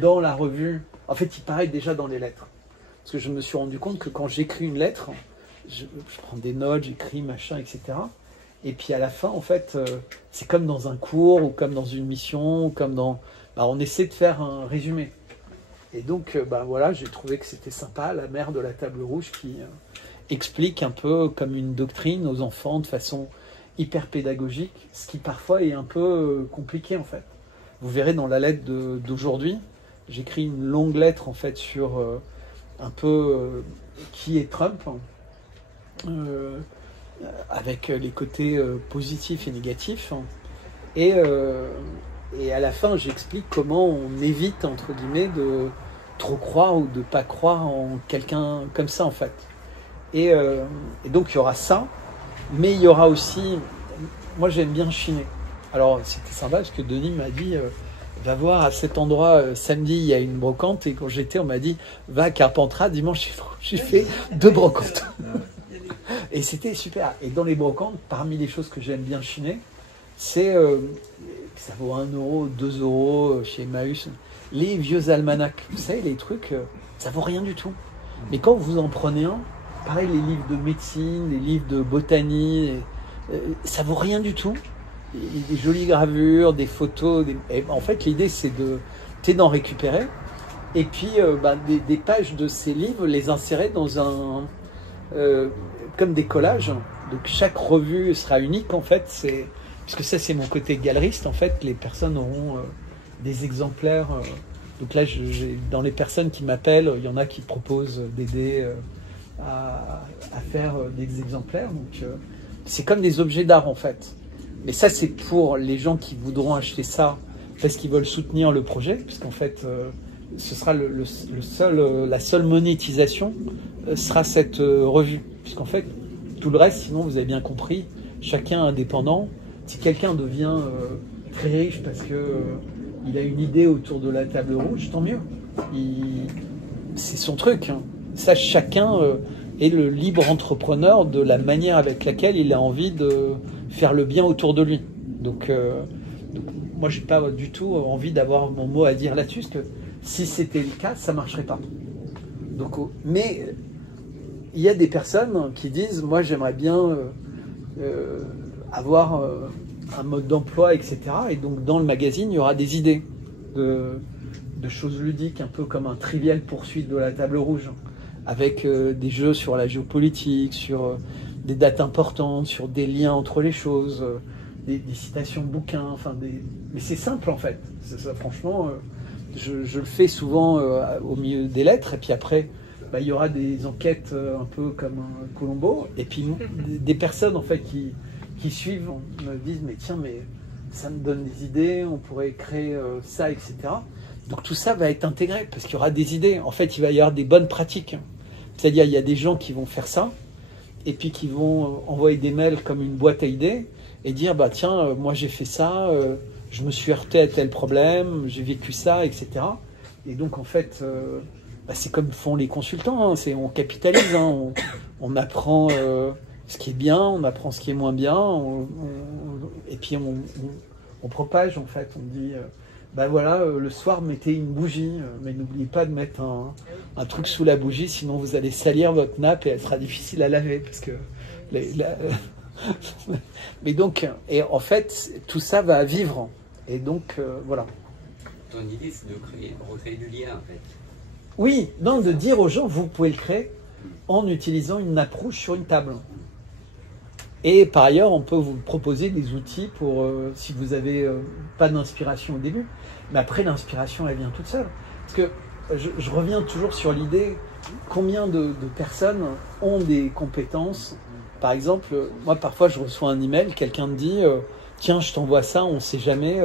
dans la revue. En fait, il paraît déjà dans les lettres. Parce que je me suis rendu compte que quand j'écris une lettre, je prends des notes, j'écris, machin, etc. Et puis à la fin, en fait, c'est comme dans un cours, ou comme dans une mission, ou comme dans... on essaie de faire un résumé. Et donc, voilà, j'ai trouvé que c'était sympa, la mère de la table rouge qui explique un peu comme une doctrine aux enfants de façon hyper pédagogique, ce qui parfois est un peu compliqué, en fait. Vous verrez dans la lettre d'aujourd'hui, j'écris une longue lettre en fait sur un peu qui est Trump, avec les côtés positifs et négatifs. Et à la fin, j'explique comment on évite, entre guillemets, de trop croire ou de ne pas croire en quelqu'un comme ça, en fait. Et donc, il y aura ça, mais il y aura aussi... Moi, j'aime bien chiner. Alors, c'était sympa parce que Denis m'a dit va voir à cet endroit, samedi, il y a une brocante. Et quand j'étais, on m'a dit va à Carpentras, dimanche, j'ai fait 2 brocantes. Et c'était super. Et dans les brocantes, parmi les choses que j'aime bien chiner, c'est, ça vaut 1 euro, 2 euros chez Emmaüs, les vieux almanachs. Vous savez, les trucs, ça vaut rien du tout. Mais quand vous en prenez un, pareil, les livres de médecine, les livres de botanie, ça vaut rien du tout. Des jolies gravures, des photos. En fait, l'idée, c'est d'en récupérer. et puis des pages de ces livres, les insérer dans un comme des collages. Donc chaque revue sera unique en fait, parce que ça c'est mon côté galeriste en fait, les personnes auront des exemplaires. Donc là, dans les personnes qui m'appellent, il y en a qui proposent d'aider à faire des exemplaires. Donc c'est comme des objets d'art en fait. Mais ça c'est pour les gens qui voudront acheter ça parce qu'ils veulent soutenir le projet, puisqu'en fait ce sera la seule monétisation sera cette revue. Puisqu'en fait, tout le reste, sinon vous avez bien compris, chacun indépendant. Si quelqu'un devient très riche parce que il a une idée autour de la table rouge, tant mieux. C'est son truc. Hein. Ça, chacun est le libre entrepreneur de la manière avec laquelle il a envie de faire le bien autour de lui. Donc moi, j'ai pas du tout envie d'avoir mon mot à dire là-dessus, parce que si c'était le cas, ça marcherait pas. Donc, mais il y a des personnes qui disent, moi, j'aimerais bien avoir un mode d'emploi, etc. Et donc, dans le magazine, il y aura des idées de choses ludiques, un peu comme un Trivial Poursuite de la table rouge, avec des jeux sur la géopolitique, sur des dates importantes, sur des liens entre les choses, des citations de bouquins, enfin mais c'est simple en fait. Ça, franchement, je le fais souvent au milieu des lettres, et puis après, il y aura des enquêtes un peu comme un Colombo, et puis des personnes en fait qui suivent, me disent mais tiens, mais ça me donne des idées, on pourrait créer ça, etc. Donc tout ça va être intégré parce qu'il y aura des idées. En fait, il va y avoir des bonnes pratiques. C'est-à-dire, il y a des gens qui vont faire ça et puis qui vont envoyer des mails comme une boîte à idées et dire bah tiens, moi j'ai fait ça, je me suis heurté à tel problème, j'ai vécu ça, etc. Et donc en fait, c'est comme font les consultants. Hein, on capitalise, hein, on apprend ce qui est bien, on apprend ce qui est moins bien, et puis on propage en fait. On dit voilà, le soir mettez une bougie, mais n'oubliez pas de mettre un truc sous la bougie, sinon vous allez salir votre nappe et elle sera difficile à laver parce que mais donc, et en fait tout ça va vivre, et donc voilà. Ton idée c'est de recréer du lien en fait. Oui, non, de dire aux gens vous pouvez le créer en utilisant une nappe rouge sur une table. Et par ailleurs, on peut vous proposer des outils pour, si vous n'avez pas d'inspiration au début, mais après l'inspiration, elle vient toute seule. Parce que je reviens toujours sur l'idée, combien de personnes ont des compétences. Par exemple, moi parfois je reçois un email, quelqu'un me dit, tiens, je t'envoie ça, on ne sait jamais,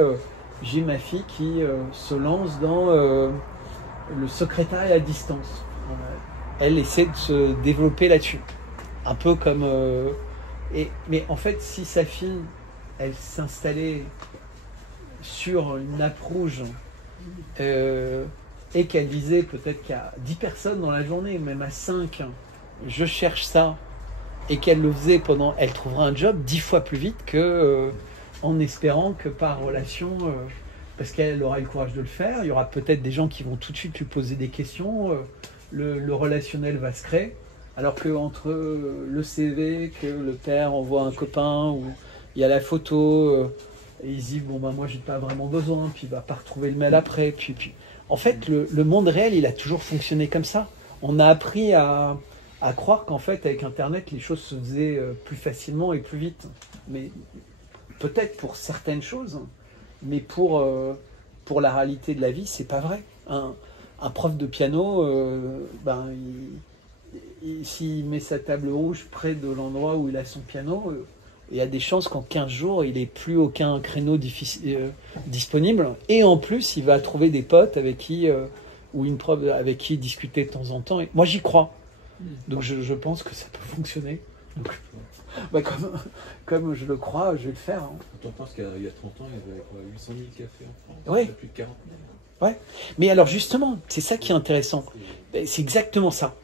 j'ai ma fille qui se lance dans le secrétariat à distance. Elle essaie de se développer là-dessus. Un peu comme... mais en fait, si sa fille, elle s'installait sur une nappe rouge et qu'elle disait peut-être qu'à 10 personnes dans la journée, même à 5, je cherche ça, et qu'elle le faisait pendant... Elle trouvera un job 10 fois plus vite que en espérant que par relation... parce qu'elle aura le courage de le faire, il y aura peut-être des gens qui vont tout de suite lui poser des questions, le relationnel va se créer. Alors qu'entre le CV que le père envoie à un copain, ou il y a la photo, et il se dit bon moi j'ai pas vraiment besoin, puis il va pas retrouver le mail après. Puis. En fait le monde réel il a toujours fonctionné comme ça. On a appris à croire qu'en fait avec Internet les choses se faisaient plus facilement et plus vite. Mais peut-être pour certaines choses, mais pour la réalité de la vie c'est pas vrai. Un prof de piano, s'il met sa table rouge près de l'endroit où il a son piano, il y a des chances qu'en 15 jours, il n'ait plus aucun créneau disponible. Et en plus, il va trouver des potes avec qui, ou une prof avec qui discuter de temps en temps. Et moi, j'y crois. Donc, je pense que ça peut fonctionner. Donc, comme je le crois, je vais le faire. Hein. Quand on pense qu'il y a 30 ans, il y avait quoi, 800 000 cafés en France, ouais. Il y a plus de 40 000. Ouais. Mais alors, justement, c'est ça qui est intéressant. C'est exactement ça.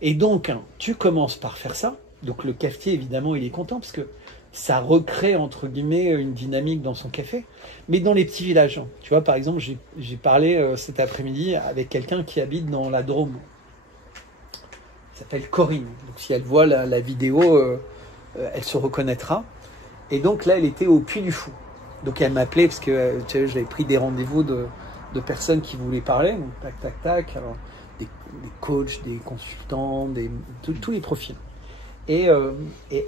Et donc, tu commences par faire ça. Donc, le cafetier, évidemment, il est content parce que ça recrée, entre guillemets, une dynamique dans son café. Mais dans les petits villages. Tu vois, par exemple, j'ai parlé cet après-midi avec quelqu'un qui habite dans la Drôme. Elle s'appelle Corinne. Donc, si elle voit la vidéo, elle se reconnaîtra. Et donc, là, elle était au Puy du Fou. Donc, elle m'appelait parce que j'avais pris des rendez-vous de personnes qui voulaient parler, donc tac, tac, tac, alors des coachs, des consultants, tous les profils. Et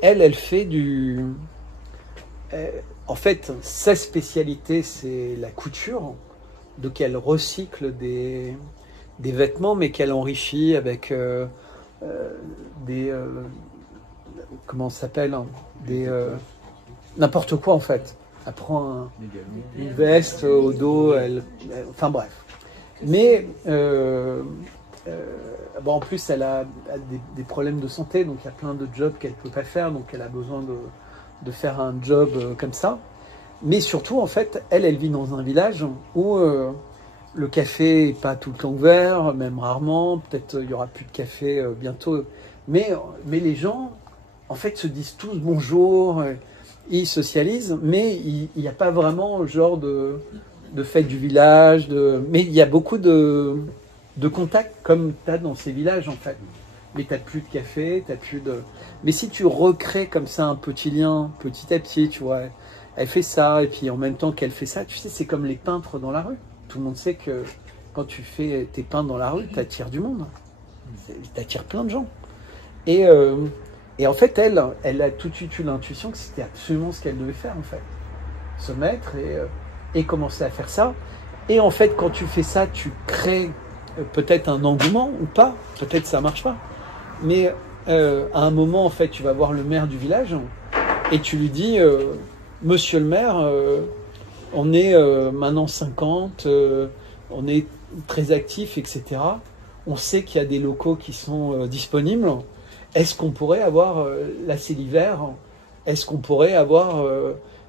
elle fait du... en fait, sa spécialité, c'est la couture, donc elle recycle des vêtements, mais qu'elle enrichit avec comment ça s'appelle, hein, n'importe quoi en fait. Elle prend une veste au dos, enfin bref. Mais bon, en plus, elle a des problèmes de santé, donc il y a plein de jobs qu'elle ne peut pas faire, donc elle a besoin de faire un job comme ça. Mais surtout, en fait, elle vit dans un village où le café n'est pas tout le temps ouvert, même rarement. Peut-être il n'y aura plus de café bientôt. Mais les gens, en fait, se disent tous bonjour, ils socialisent, mais il n'y a pas vraiment genre de fête du village. Mais il y a beaucoup de contacts comme tu as dans ces villages, en fait. Mais tu n'as plus de café, tu n'as plus de... Mais si tu recrées comme ça un petit lien, petit à petit, tu vois, elle fait ça, et puis en même temps qu'elle fait ça, tu sais, c'est comme les peintres dans la rue. Tout le monde sait que quand tu fais tes peintres dans la rue, tu attires du monde. Tu attires plein de gens. Et en fait, elle a tout de suite eu l'intuition que c'était absolument ce qu'elle devait faire, en fait. Se mettre et commencer à faire ça. Et en fait, quand tu fais ça, tu crées peut-être un engouement ou pas. Peut-être ça marche pas. Mais à un moment, en fait, tu vas voir le maire du village et tu lui dis Monsieur le maire, on est maintenant 50, on est très actif, etc. On sait qu'il y a des locaux qui sont disponibles. Est-ce qu'on pourrait avoir, là c'est l'hiver, est-ce qu'on pourrait avoir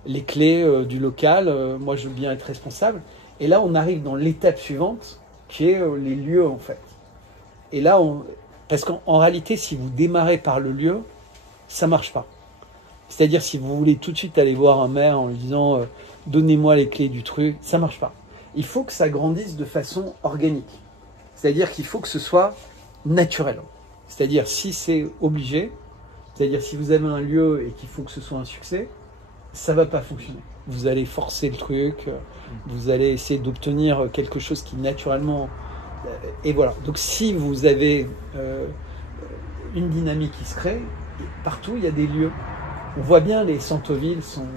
les clés du local? Moi, je veux bien être responsable. Et là, on arrive dans l'étape suivante, qui est les lieux, en fait. Et là, parce qu'en réalité, si vous démarrez par le lieu, ça marche pas. C'est-à-dire, si vous voulez tout de suite aller voir un maire en lui disant donnez-moi les clés du truc, ça marche pas. Il faut que ça grandisse de façon organique. C'est-à-dire qu'il faut que ce soit naturel. C'est-à-dire, si c'est obligé, c'est-à-dire si vous avez un lieu et qu'il faut que ce soit un succès, ça va pas fonctionner. Vous allez forcer le truc, vous allez essayer d'obtenir quelque chose qui naturellement... Et voilà. Donc si vous avez une dynamique qui se crée, partout il y a des lieux. On voit bien les centres-villes sont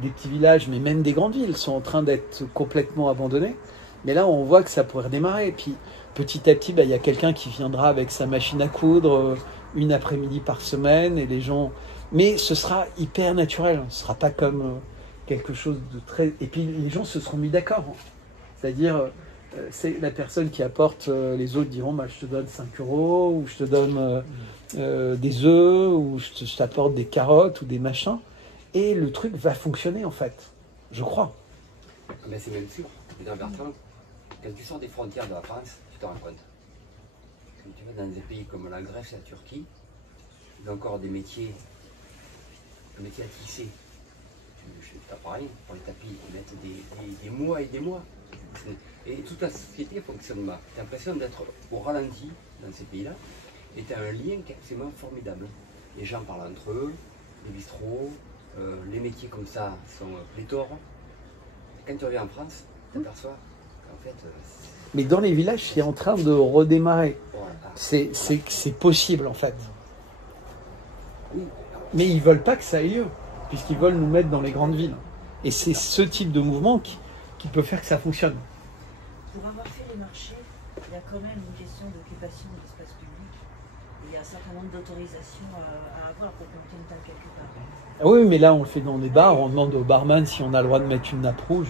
des petits villages, mais même des grandes villes sont en train d'être complètement abandonnés. Mais là, on voit que ça pourrait redémarrer. Et puis petit à petit, il y a quelqu'un qui viendra avec sa machine à coudre une après-midi par semaine et les gens... Mais ce sera hyper naturel. Ce ne sera pas comme quelque chose de très... Et puis les gens se seront mis d'accord. C'est-à-dire... c'est la personne qui apporte, les autres diront je te donne 5 €, ou je te donne des œufs, ou je t'apporte des carottes ou des machins, et le truc va fonctionner en fait, je crois. Mais c'est même sûr, dans Bertrand, quand tu sors des frontières de la France, tu te rends compte. Quand tu vas dans des pays comme la Grèce et la Turquie, il y a encore des métiers, un métier à tisser. T'as pareil, pour les tapis, ils mettent des mois et des mois. Et toute la société fonctionne mal. Tu as l'impression d'être au ralenti dans ces pays-là, et tu as un lien qui est absolument formidable. Les gens parlent entre eux, les bistrots, les métiers comme ça sont pléthores. Et quand tu reviens en France, tu t'aperçois qu'en fait... Mais dans les villages, c'est en train de redémarrer. Voilà. C'est possible en fait. Oui. Mais ils ne veulent pas que ça ait lieu, puisqu'ils veulent nous mettre dans les grandes villes. Et c'est ce type de mouvement qui peut faire que ça fonctionne. Pour avoir fait les marchés, il y a quand même une question d'occupation de l'espace public. Il y a un certain nombre d'autorisations à avoir pour planter une table quelque part. Ah oui, mais là on le fait dans des bars, on demande au barman si on a le droit de mettre une nappe rouge.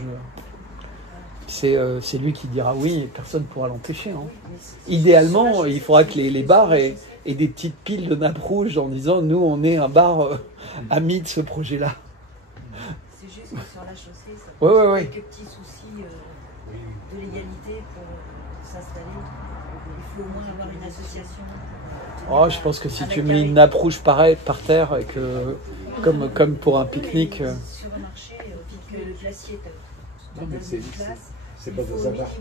C'est lui qui dira oui et personne ne pourra l'empêcher. Hein. Idéalement, il faudra que les bars aient des petites piles de nappe rouge en disant nous on est un bar ami de ce projet-là. C'est juste que sur la chaussée, ça pose quelques petits soucis de légalité pour s'installer. Il faut au moins avoir une association. Oh, je pense que si tu mets une nappe rouge par terre, et que, comme pour un pique-nique. Sur un marché, que le glacier non, mais c'est pas dans un marché.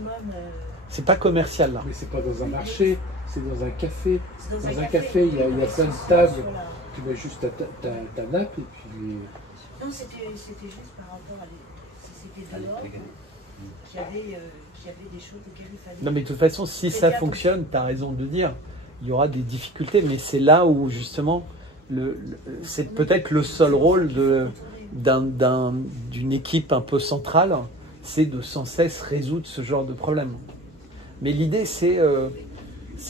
C'est pas commercial là. Mais c'est pas dans un marché, c'est dans un café. Dans un café, il y a plein de tables. Tu mets juste ta nappe et puis. Non, c'était juste par rapport à. C'était dehors. qu'il y avait des choses auxquelles il fallait. Non, mais de toute façon, si ça fonctionne, tu as raison de le dire, il y aura des difficultés, mais c'est là où justement, c'est peut-être le seul rôle d'une équipe un peu centrale, c'est de sans cesse résoudre ce genre de problème. Mais l'idée, c'est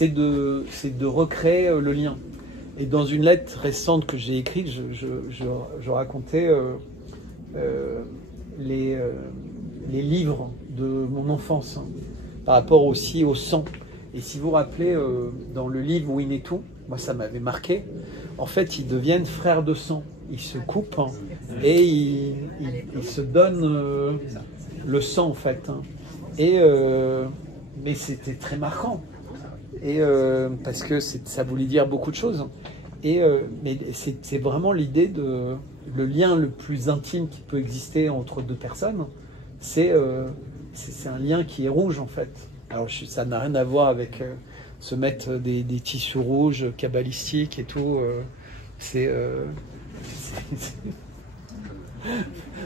de recréer le lien. Et dans une lettre récente que j'ai écrite, je racontais les livres de mon enfance, hein, par rapport aussi au sang. Et si vous vous rappelez, dans le livre Winnetou, moi ça m'avait marqué, en fait ils deviennent frères de sang. Ils se coupent, hein, et ils se donnent le sang en fait. Hein. Mais c'était très marquant. Parce que ça voulait dire beaucoup de choses. Mais c'est vraiment l'idée de le lien le plus intime qui peut exister entre deux personnes. C'est un lien qui est rouge en fait. Alors ça n'a rien à voir avec se mettre des tissus rouges kabbalistiques et tout.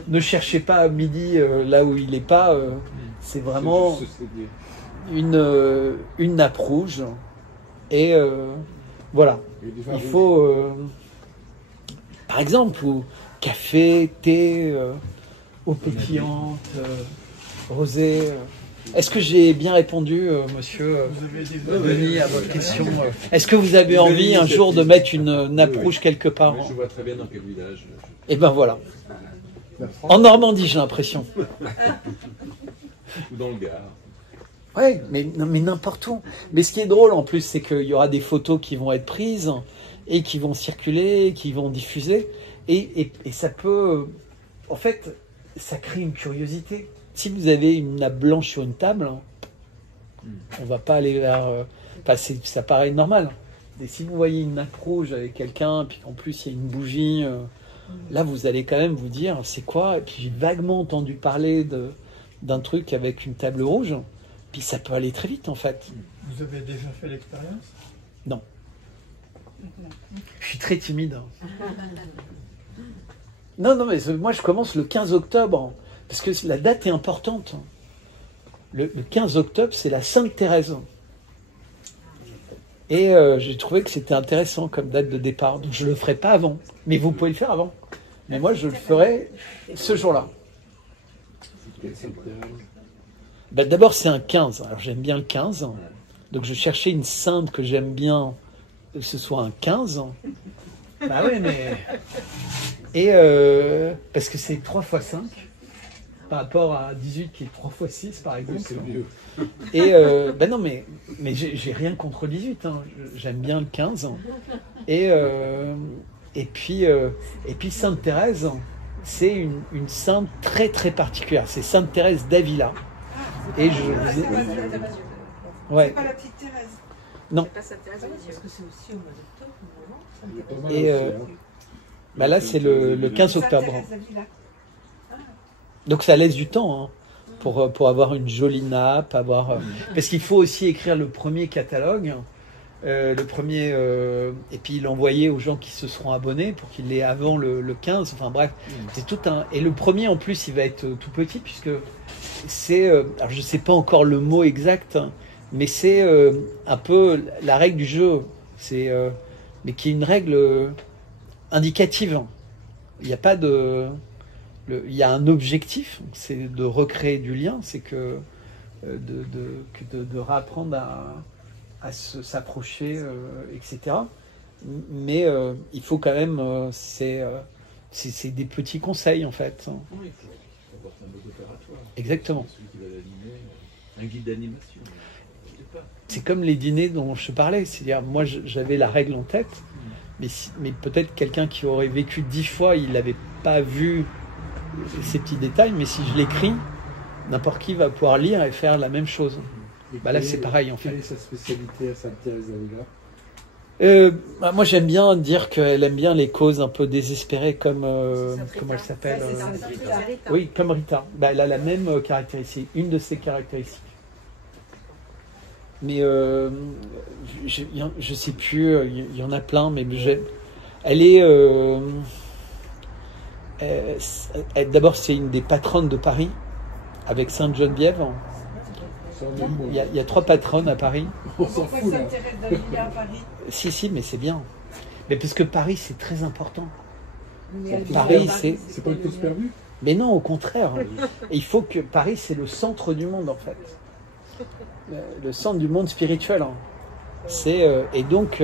Ne cherchez pas à midi là où il n'est pas. C'est vraiment une nappe rouge. Et voilà. Il faut, par exemple, café, thé, eau pétillante, rosé. Est-ce que j'ai bien répondu, monsieur Denis, à votre question? Est-ce que vous avez envie un jour de mettre une nappe rouge quelque part? Je vois très bien dans quel village. Eh ben voilà. En Normandie, j'ai l'impression. Ou dans le Gard. Ouais, mais n'importe où. Mais ce qui est drôle en plus, c'est qu'il y aura des photos qui vont être prises et qui vont circuler, qui vont diffuser. Et ça peut... En fait, ça crée une curiosité. Si vous avez une nappe blanche sur une table, on va pas aller vers... ça paraît normal. Et si vous voyez une nappe rouge avec quelqu'un, puis en plus il y a une bougie, là vous allez quand même vous dire, c'est quoi? Et puis j'ai vaguement entendu parler d'un truc avec une table rouge. Puis ça peut aller très vite en fait. Vous avez déjà fait l'expérience? Non. Je suis très timide. Non, mais moi je commence le 15 octobre, parce que la date est importante. Le 15 octobre, c'est la Sainte Thérèse. Et j'ai trouvé que c'était intéressant comme date de départ. Donc je ne le ferai pas avant. Mais vous pouvez le faire avant. Mais moi je le ferai ce jour-là. Ben, d'abord, c'est un 15. Alors, j'aime bien le 15. Donc, je cherchais une sainte que j'aime bien, que ce soit un 15. Bah oui, mais... Et parce que c'est 3 x 5, par rapport à 18 qui est 3 x 6, par exemple. C'est mieux. Et ben non, mais j'ai rien contre 18. Hein. J'aime bien le 15. Et puis Sainte Thérèse, c'est une sainte très très particulière. C'est Sainte Thérèse d'Avila. Et je vous ai... Ouais. C'est pas la petite Thérèse. Non. C'est pas Sainte Thérèse, parce que c'est aussi au mois d'octobre ou novembre. Et bah là, c'est le 15 octobre. Sainte Thérèse d'Avila. Donc ça laisse du temps hein, pour avoir une jolie nappe, parce qu'il faut aussi écrire le premier catalogue, et puis l'envoyer aux gens qui se seront abonnés pour qu'ils l'aient avant le 15. Enfin bref, c'est tout un... Et le premier en plus, il va être tout petit, puisque c'est... alors je ne sais pas encore le mot exact, hein, mais c'est un peu la règle du jeu, mais qui est une règle indicative. Il n'y a pas de... il y a un objectif, c'est de recréer du lien, c'est que de réapprendre à s'approcher, etc. Mais il faut quand même... c'est des petits conseils, en fait. Oui, il faut apporter un mode opératoire. Exactement. Celui qui va l'animer, un guide d'animation. C'est comme les dîners dont je parlais. C'est-à-dire, moi, j'avais la règle en tête, mais peut-être quelqu'un qui aurait vécu 10 fois, il n'avait pas vu ces petits détails, mais si je l'écris, n'importe qui va pouvoir lire et faire la même chose. Bah là, c'est pareil, en fait. Quelle est sa spécialité à Sainte Thérèse d'Avila? Moi, j'aime bien dire qu'elle aime bien les causes un peu désespérées, comme... comment elle s'appelle Oui, comme Rita. Bah, elle a la même caractéristique, une de ses caractéristiques. Mais je sais plus, il y en a plein, mais elle est... d'abord, c'est une des patronnes de Paris. avec Sainte-Geneviève. Il y a 3 patronnes à Paris. On s'en fout là. À Paris. Si, mais c'est bien. Mais parce que Paris, c'est très important. Mais Paris, C'est pas une cause perdue? Mais non, au contraire. Il faut que Paris, c'est le centre du monde, en fait. Le centre du monde spirituel. Et donc,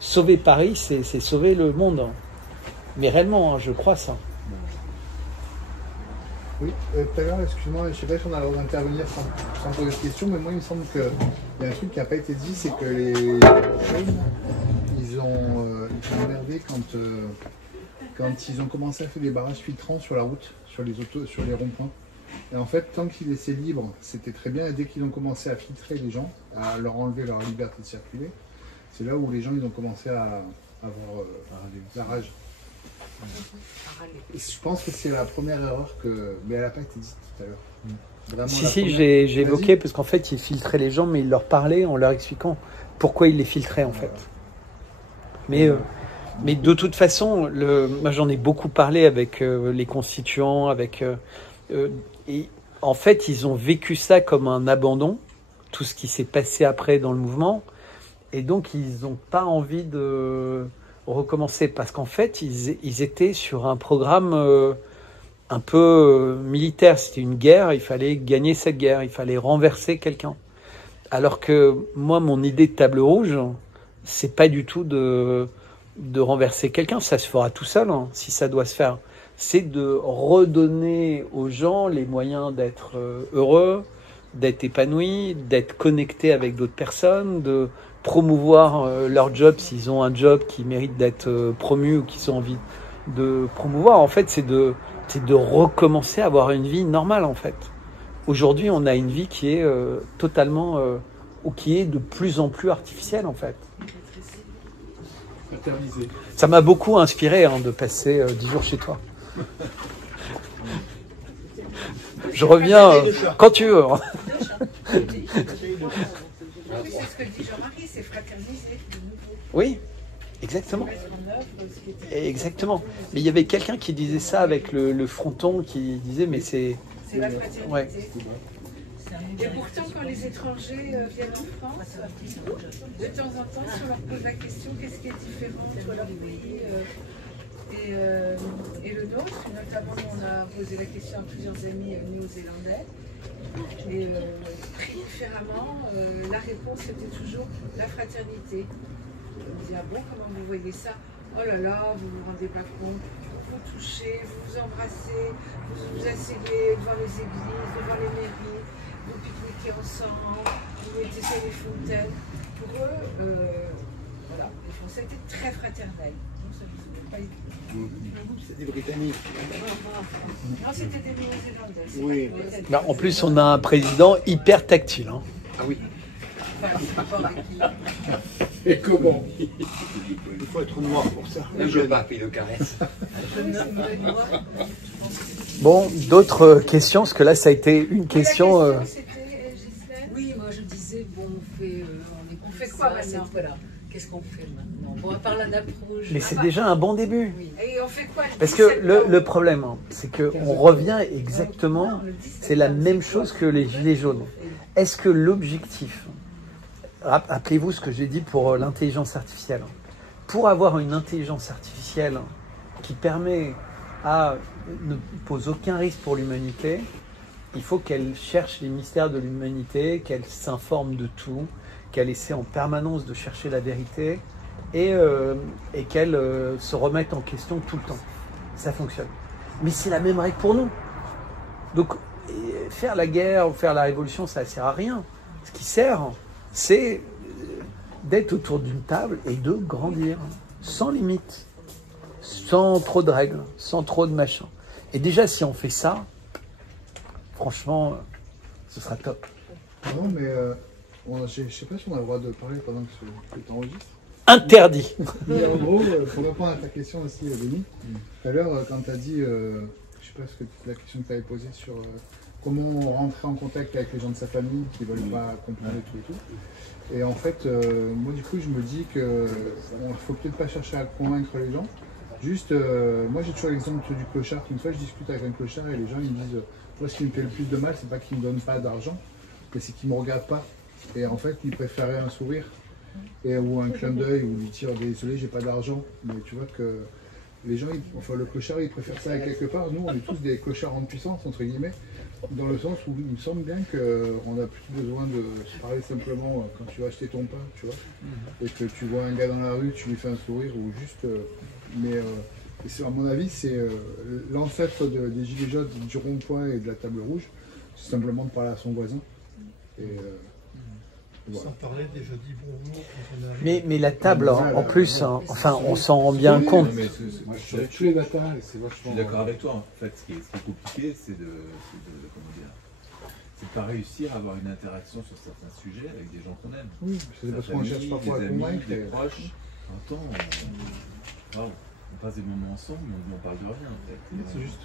sauver Paris, c'est sauver le monde. Mais réellement, je crois ça. Oui, tout à l'heure, excuse-moi, je ne sais pas si on a le droit d'intervenir sans poser de questions, mais moi il me semble qu'il y a un truc qui n'a pas été dit, c'est que les jeunes, ils ont emmerdé quand ils ont commencé à faire des barrages filtrants sur la route, sur les ronds-points. Et en fait, tant qu'ils laissaient libre, c'était très bien, et dès qu'ils ont commencé à filtrer les gens, à leur enlever leur liberté de circuler, c'est là où les gens ils ont commencé à avoir la rage. Je pense que c'est la première erreur mais elle n'a pas été dite tout à l'heure. Si, j'ai évoqué, parce qu'en fait, ils filtraient les gens, mais ils leur parlaient en leur expliquant pourquoi ils les filtraient, en fait. Mais de toute façon, moi j'en ai beaucoup parlé avec les constituants, et en fait, ils ont vécu ça comme un abandon, tout ce qui s'est passé après dans le mouvement, et donc ils n'ont pas envie de recommencer, parce qu'en fait, ils étaient sur un programme un peu militaire. C'était une guerre, il fallait gagner cette guerre, il fallait renverser quelqu'un. Alors que moi, mon idée de table rouge, c'est pas du tout de renverser quelqu'un, ça se fera tout seul, si ça doit se faire. C'est de redonner aux gens les moyens d'être heureux, d'être épanouis, d'être connectés avec d'autres personnes, de promouvoir leur job s'ils ont un job qui mérite d'être promu ou qu'ils ont envie de promouvoir. En fait, c'est de recommencer à avoir une vie normale, en fait. Aujourd'hui, on a une vie qui est totalement ou qui est de plus en plus artificielle, en fait. Ça m'a beaucoup inspiré de passer 10 jours chez toi. Je reviens quand tu veux. Oui, c'est ce que dit Jean-Marie, c'est fraterniser de nouveau. Oui, exactement. Exactement. Mais il y avait quelqu'un qui disait ça avec le fronton, qui disait, mais c'est... C'est la fraternité. Ouais. Et pourtant, quand les étrangers viennent en France, de temps en temps, si on leur pose la question, qu'est-ce qui est différent entre leur pays et le nôtre, notamment on a posé la question à plusieurs amis néo-zélandais, et très différemment, la réponse était toujours la fraternité. On dit, ah bon, comment vous voyez ça? Oh là là, vous ne vous rendez pas compte, vous touchez, vous vous embrassez, vous vous asseyez devant les églises, devant les mairies, vous pique-niquez ensemble, vous mettez sur les fontaines. Pour eux, voilà, les Français étaient très fraternels. Non, ça ne pas C'est des Britanniques. Non, c'était des Néo-Zélandais. Oui. Bah, en plus, on a un président hyper tactile. Ah oui. Enfin, c'est pas avec qui. Et comment? Il faut être noir pour ça. Même le pape, il le caresse. Bon, d'autres questions? Parce que là, ça a été une question... Oui, moi je disais, bon, on fait quoi maintenant? Voilà. Qu'est-ce qu'on fait maintenant? Bon, à part la nappe rouge. Mais c'est déjà un bon début. Oui. Et on fait quoi? Parce que le problème, c'est qu'on revient exactement, c'est la même chose que les gilets jaunes. Est-ce que l'objectif, rappelez-vous ce que j'ai dit pour l'intelligence artificielle, pour avoir une intelligence artificielle qui permet ne pose aucun risque pour l'humanité, il faut qu'elle cherche les mystères de l'humanité, qu'elle s'informe de tout, qu'elle essaie en permanence de chercher la vérité et qu'elle se remette en question tout le temps. Ça fonctionne. Mais c'est la même règle pour nous. Donc, faire la guerre ou faire la révolution, ça ne sert à rien. Ce qui sert, c'est d'être autour d'une table et de grandir, sans limite, sans trop de règles, sans trop de machin. Et déjà, si on fait ça, franchement, ce sera top. Non, mais je ne sais pas si on a le droit de parler pendant que tu enregistres. Interdit. Mais en gros, pour répondre à ta question aussi, Denis, tout à l'heure, quand tu as dit, je ne sais pas la question que tu avais posée sur comment rentrer en contact avec les gens de sa famille qui ne veulent pas comprendre tout et tout. Et en fait, moi du coup, je me dis qu'il ne faut peut-être pas chercher à convaincre les gens. Juste, moi j'ai toujours l'exemple du clochard. Une fois, je discute avec un clochard et les gens ils me disent Moi, ce qui me fait le plus de mal, c'est pas qu'ils me donnent pas d'argent, mais c'est qu'ils me regardent pas. Et en fait, ils préféraient un sourire ou un clin d'œil ou lui dire désolé, j'ai pas d'argent. Mais tu vois que les gens, enfin le clochard, il préfère ça quelque part. Nous, on est tous des clochards en puissance, entre guillemets, dans le sens où il me semble bien qu'on a plus besoin de se parler simplement quand tu vas acheter ton pain, tu vois, et que tu vois un gars dans la rue, tu lui fais un sourire ou juste. À mon avis, c'est l'ancêtre des gilets jaunes, du rond-point et de la table rouge, c'est simplement de parler à son voisin. Voilà. Sans parler des jeudis bonjour quand on arrive. Mais la table, en plus, enfin, on s'en rend bien compte. Tous les matins, c'est vachement. Je suis d'accord avec toi. En fait, ce qui est compliqué, c'est de pas réussir à avoir une interaction sur certains sujets avec des gens qu'on aime. Oui, c'est parce qu'on cherche parfois à convaincre. Des proches. En temps, on passe des moments ensemble, mais on parle de rien en fait. C'est juste.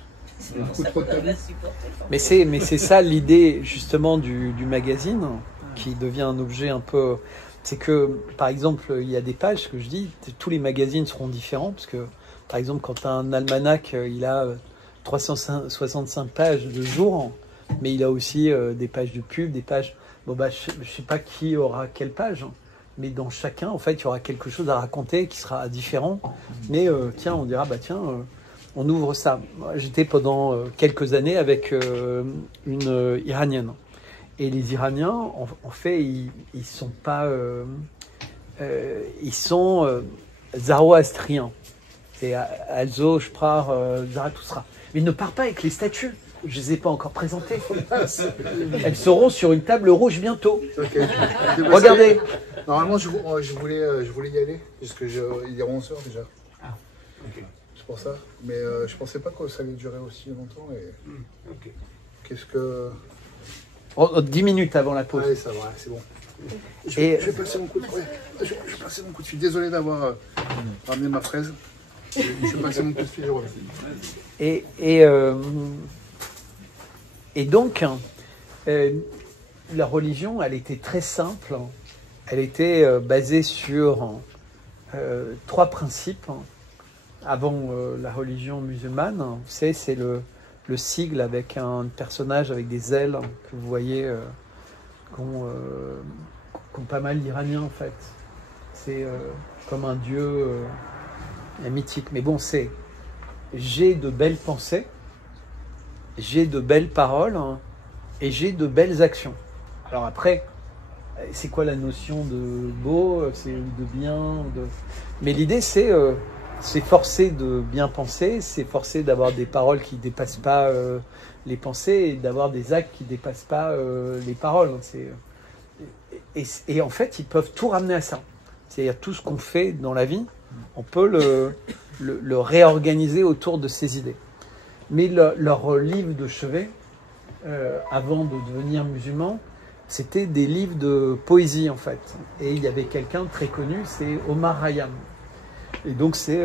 Mais c'est ça l'idée justement du magazine, qui devient un objet un peu... C'est que, par exemple, il y a des pages que je dis, tous les magazines seront différents, parce que, par exemple, quand tu as un almanach, il a 365 pages de jour, mais il a aussi des pages de pub, des pages... Bon, bah, je ne sais pas qui aura quelle page, mais dans chacun, en fait, il y aura quelque chose à raconter qui sera différent. Mais tiens, on dira, bah tiens... on ouvre ça. J'étais pendant quelques années avec une Iranienne. Et les Iraniens, en fait, ils sont pas... ils sont zoroastriens. C'est Also, Sprach, Zarathustra. Mais ils ne partent pas avec les statues. Je ne les ai pas encore présentées. Elles seront sur une table rouge bientôt. Okay. Regardez. Normalement, je voulais y aller, puisque il est 11h déjà. Ah, ok. Pour ça, mais je pensais pas que ça allait durer aussi longtemps. Et... Okay. Qu'est-ce que... 10 minutes avant la pause. Allez, ça va, c'est bon. Je vais passer mon coup de fil. Je vais passer mon coup de fil. Désolé d'avoir ramené ma fraise. Je vais passer mon coup de fil. Et donc, la religion, elle était très simple. Elle était basée sur 3 principes. Avant la religion musulmane, vous savez, c'est le sigle avec un personnage avec des ailes que vous voyez, qu'ont pas mal d'Iraniens en fait. C'est comme un dieu mythique. Mais bon, c'est j'ai de belles pensées, j'ai de belles paroles et j'ai de belles actions. Alors après, c'est quoi la notion de beau, c'est de bien, mais l'idée c'est forcé de bien penser, c'est forcé d'avoir des paroles qui ne dépassent pas les pensées et d'avoir des actes qui ne dépassent pas les paroles. Et en fait, ils peuvent tout ramener à ça. C'est-à-dire tout ce qu'on fait dans la vie, on peut le réorganiser autour de ces idées. Mais leur livre de chevet, avant de devenir musulman, c'était des livres de poésie en fait. Et il y avait quelqu'un de très connu, c'est Omar Khayyam. Et donc c'est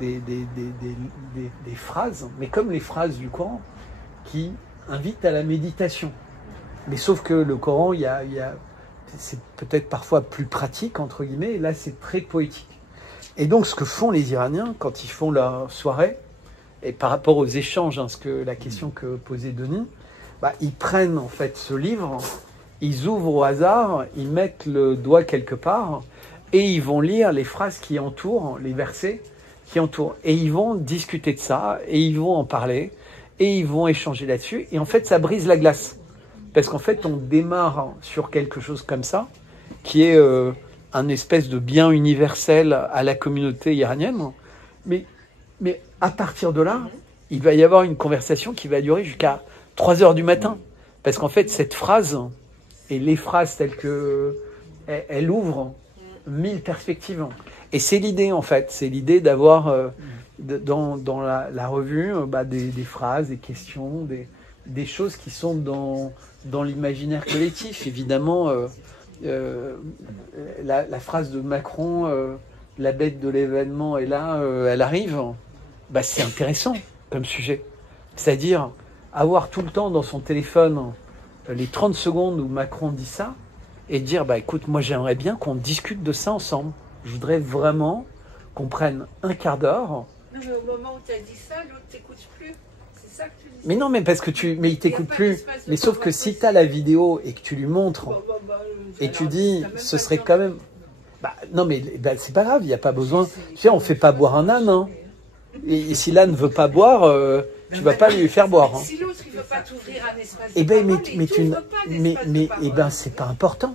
des phrases, mais comme les phrases du Coran, qui invitent à la méditation. Mais sauf que le Coran, c'est peut-être parfois plus pratique, entre guillemets, et là c'est très poétique. Et donc ce que font les Iraniens quand ils font leur soirée, et par rapport aux échanges, la question que posait Denis, bah, ils prennent en fait ce livre, ils ouvrent au hasard, ils mettent le doigt quelque part, et ils vont lire les phrases qui entourent, les versets qui entourent. Et ils vont discuter de ça, et ils vont en parler, et ils vont échanger là-dessus. Et en fait, ça brise la glace. Parce qu'en fait, on démarre sur quelque chose comme ça, qui est un espèce de bien universel à la communauté iranienne. Mais à partir de là, il va y avoir une conversation qui va durer jusqu'à 3 heures du matin. Parce qu'en fait, cette phrase, et les phrases telles qu'elle ouvre 1000 perspectives. Et c'est l'idée, en fait. C'est l'idée d'avoir dans la revue des phrases, des questions, des choses qui sont dans l'imaginaire collectif. Évidemment, la phrase de Macron, la bête de l'événement est là, elle arrive. C'est intéressant comme sujet. C'est-à-dire avoir tout le temps dans son téléphone les 30 secondes où Macron dit ça, et dire, écoute, moi j'aimerais bien qu'on discute de ça ensemble. Je voudrais vraiment qu'on prenne un quart d'heure. Non, mais au moment où tu as dit ça, l'autre t'écoute plus. C'est ça que tu dis. Mais non, mais parce que mais il t'écoute plus. Mais sauf que si tu as la vidéo et que tu lui montres, et tu dis, ce serait quand même... Bah, non, mais c'est pas grave, il n'y a pas besoin... Tu sais, on ne fait pas boire un âne. Hein. Et si l'âne ne veut pas boire, tu ne vas pas lui faire boire. Hein. Si l'autre ne veut pas t'ouvrir un espace de parole, c'est pas important.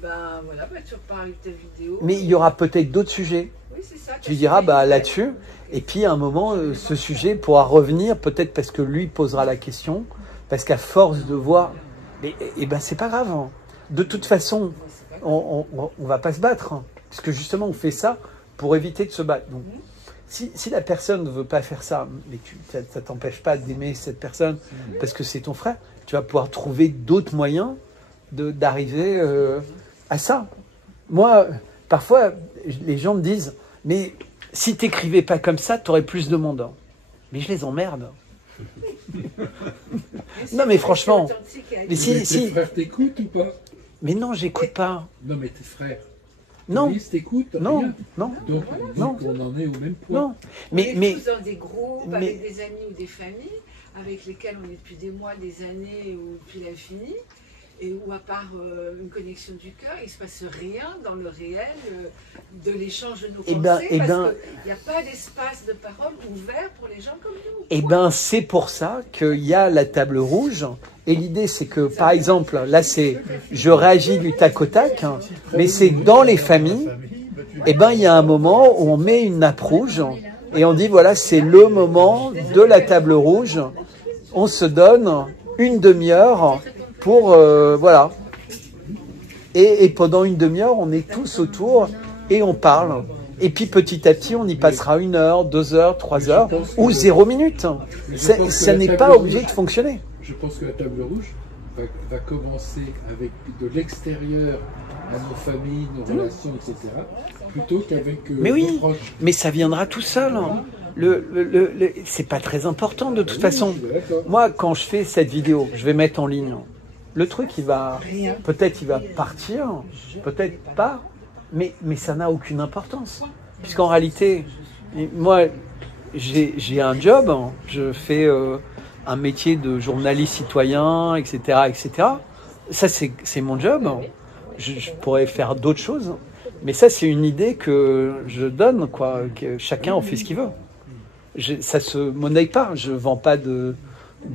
Ben voilà, tu repars avec ta vidéo. Mais il y aura peut-être d'autres sujets. Oui, c'est ça. Tu diras là-dessus, et puis à un moment, ce sujet pourra revenir, peut-être parce que lui posera la question, parce qu'à force de voir, c'est pas grave. Hein. De toute façon, on va pas se battre, hein, parce que justement, on fait ça pour éviter de se battre. Donc, si la personne ne veut pas faire ça, mais ça t'empêche pas d'aimer cette personne, parce que c'est ton frère, tu vas pouvoir trouver d'autres moyens d'arriver à ça. Moi, parfois, les gens me disent, mais si t'écrivais pas comme ça, t'aurais plus de monde. Mais je les emmerde. Non, mais franchement. Mais si. Tes frères t'écoutent ou pas? Mais non, j'écoute pas. Non, mais tes frères. Non. Ils t'écoutent? Non, non. Donc non. On en est au même point. Non. On est tous dans des groupes, avec des amis ou des familles, avec lesquels on est depuis des mois, des années ou depuis l'infini. Et où, à part une connexion du cœur, il ne se passe rien dans le réel de l'échange de nos pensées, parce qu'il n'y a pas d'espace de parole ouvert pour les gens comme nous. Eh bien, c'est pour ça qu'il y a la table rouge. Et l'idée, c'est que, par exemple, là, je réagis du tac au tac, hein, mais c'est dans les familles, eh bien, il y a un moment où on met une nappe rouge et on dit, voilà, c'est le moment de la table rouge. On se donne une demi-heure pour, voilà. Et pendant une demi-heure, on est tous autour et on parle. Et puis petit à petit, on y passera 1 heure, 2 heures, 3 heures ou 0 minutes. Ça n'est pas obligé de fonctionner. Je pense que la table rouge va commencer avec de l'extérieur à nos familles, nos relations, etc. plutôt qu'avec nos proches. Mais ça viendra tout seul. Hein. C'est pas très important de toute façon. Moi, quand je fais cette vidéo, je vais mettre en ligne. Le truc, peut-être il va partir, peut-être pas, mais ça n'a aucune importance. Puisqu'en réalité, moi, j'ai un job, je fais un métier de journaliste citoyen, etc., etc. Ça, c'est mon job. Je pourrais faire d'autres choses, mais ça, c'est une idée que je donne, quoi. Que chacun en fait ce qu'il veut. Ça se monnaie pas. Je vends pas de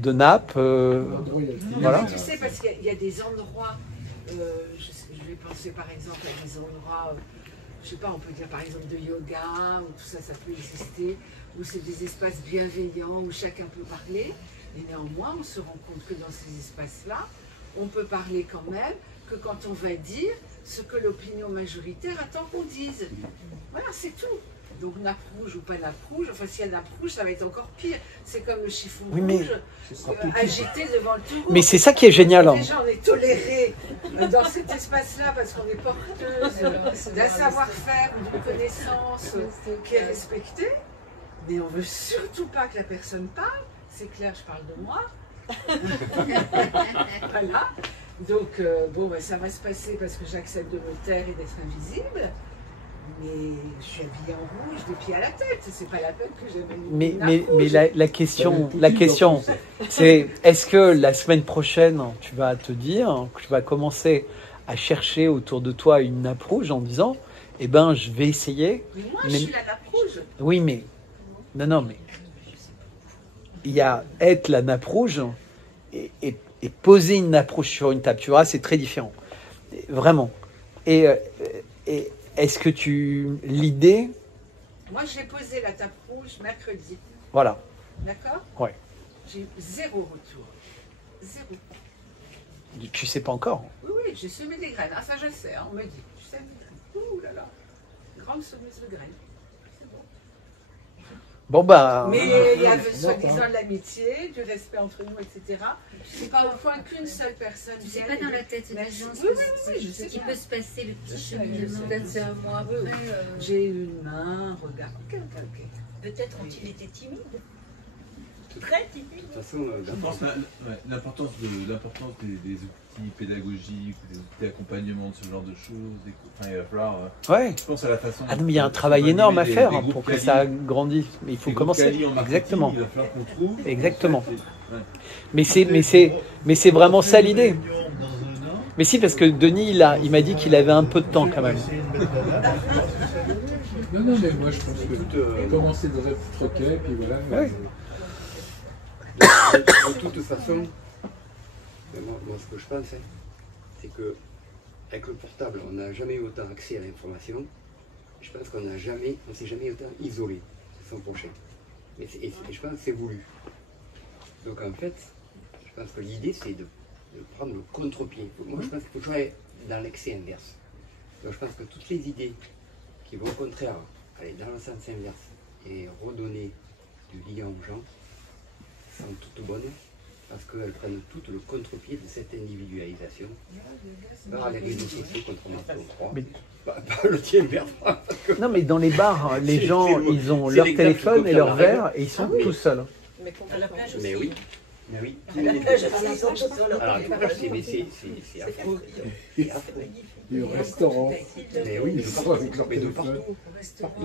nappe. Voilà. Tu sais, parce qu'il y a des endroits, je vais penser par exemple à des endroits, je sais pas, on peut dire par exemple de yoga, où tout ça, ça peut exister, où c'est des espaces bienveillants, où chacun peut parler, et néanmoins, on se rend compte que dans ces espaces-là, on peut parler quand même, que quand on va dire ce que l'opinion majoritaire attend qu'on dise. Voilà, c'est tout. Donc nappe rouge ou pas nappe rouge, enfin s'il y a nappe rouge, ça va être encore pire. C'est comme le chiffon rouge agité devant le tout rouge. Mais c'est ça qui est génial. Déjà, on est toléré dans cet espace-là parce qu'on est porteuse d'un savoir-faire ou d'une connaissance qui est respectée. Mais on ne veut surtout pas que la personne parle. C'est clair, je parle de moi. Voilà. Donc, bon, ça va se passer parce que j'accepte de me taire et d'être invisible. Mais je suis habillée en rouge des pieds à la tête. C'est pas la peine que j'aime mais la question, c'est est-ce que la semaine prochaine, tu vas te dire que tu vas commencer à chercher autour de toi une nappe rouge en disant, eh ben, je vais essayer. Mais moi, je suis la nappe rouge. Oui, mais non, mais il y a être la nappe rouge et poser une nappe rouge sur une table. Tu vois, c'est très différent, vraiment. Et est-ce que l'idée... Moi, j'ai posé la table rouge mercredi. Voilà. D'accord? Ouais. J'ai eu 0 retour. 0. Tu sais pas encore? Oui, j'ai semé des graines. Ah, ça, je le sais. On me dit. Tu sais, ouh là là. Grande semeuse de graines. C'est bon. Bon, bah... Mais il y a soi-disant de l'amitié, du respect entre nous, etc. C'est pas au point qu'une seule personne. C'est pas dans la tête des gens. Oui, je sais qu'il peut se passer le petit cheminement. Peut-être c'est un mois après. J'ai une main, regarde. Ok. Peut-être ont-ils été timides. Très typique. De toute façon, je pense l'importance des outils pédagogiques, des outils d'accompagnement de ce genre de choses. Enfin, il va falloir. Ouais. Je pense à la façon. Ah non, mais il y a un travail énorme à faire pour que ça grandisse. Mais il faut commencer. Exactement. Il va falloir qu'on trouve. Exactement. Mais c'est vraiment ça l'idée. Mais si, parce que Denis, il m'a dit qu'il avait un peu de temps quand même. Non, mais moi je pense que commencer dans un petit troquet, puis voilà. Ouais. De toute façon, moi ce que je pense, c'est que avec le portable, on n'a jamais eu autant accès à l'information. Je pense qu'on ne s'est jamais autant isolé de son prochain. Et je pense que c'est voulu. Donc en fait, je pense que l'idée c'est de prendre le contre-pied. Moi je pense qu'il faut toujours aller dans l'excès inverse. Donc je pense que toutes les idées qui vont au contraire aller dans le sens inverse et redonner du lien aux gens sont toutes bonnes parce qu'elles prennent toutes le contre-pied de cette individualisation par les réseaux sociaux, contrairement à ce qu'on croit. Pas le tien, Bertrand. Non, mais dans les bars, les gens, ils ont leur téléphone et leur verre et ils sont tout seuls. À la plage aussi. Mais oui. Mais oui. À la plage aussi, ils sont tous seuls. Alors, c'est affreux. C'est affreux. Et au restaurant. Mais oui, ils sont avec leur mais de téléphone. partout.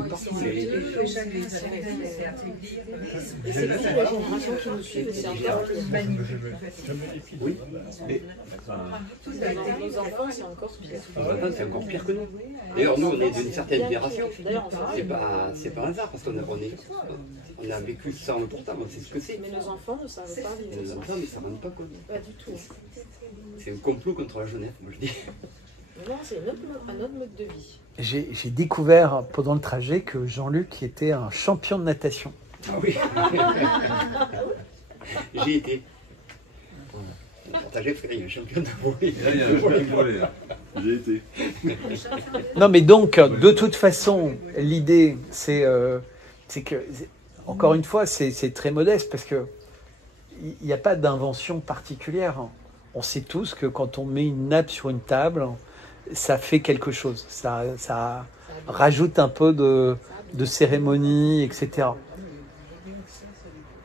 Partout. C'est la génération qui nous suit, c'est encore Oui. nos enfants, c'est encore pire. Nos enfants, c'est encore pire que nous. D'ailleurs, nous, on est d'une certaine génération. C'est pas un hasard, parce qu'on a vécu sans le portable, on sait ce que c'est. Mais nos enfants ne savent pas vivre. Nos enfants ne s'en rendent pas compte. Pas du tout. C'est un complot contre la jeunesse, moi je dis. Non, c'est un autre mode de vie. J'ai découvert pendant le trajet que Jean-Luc était un champion de natation. Ah oui. J'ai été. Partagé, il y a un champion de volley. Là, il y a un champion de volley. J'ai été. Non, mais donc, de toute façon, l'idée, c'est que, encore une fois, c'est très modeste parce que il n'y a pas d'invention particulière. On sait tous que quand on met une nappe sur une table, ça fait quelque chose. Ça rajoute un peu de cérémonie, etc.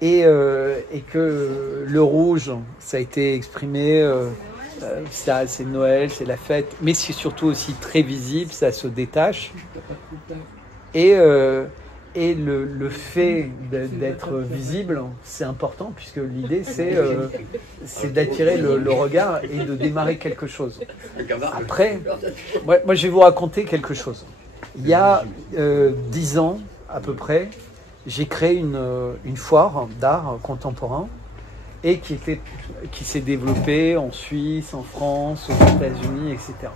Et que le rouge, ça a été exprimé, c'est Noël, c'est la fête, mais c'est surtout aussi très visible, ça se détache. Et le fait d'être visible, c'est important, puisque l'idée, c'est d'attirer le regard et de démarrer quelque chose. Après, moi, je vais vous raconter quelque chose. Il y a 10 ans, à peu près, j'ai créé une foire d'art contemporain et qui s'est développée en Suisse, en France, aux États-Unis, etc.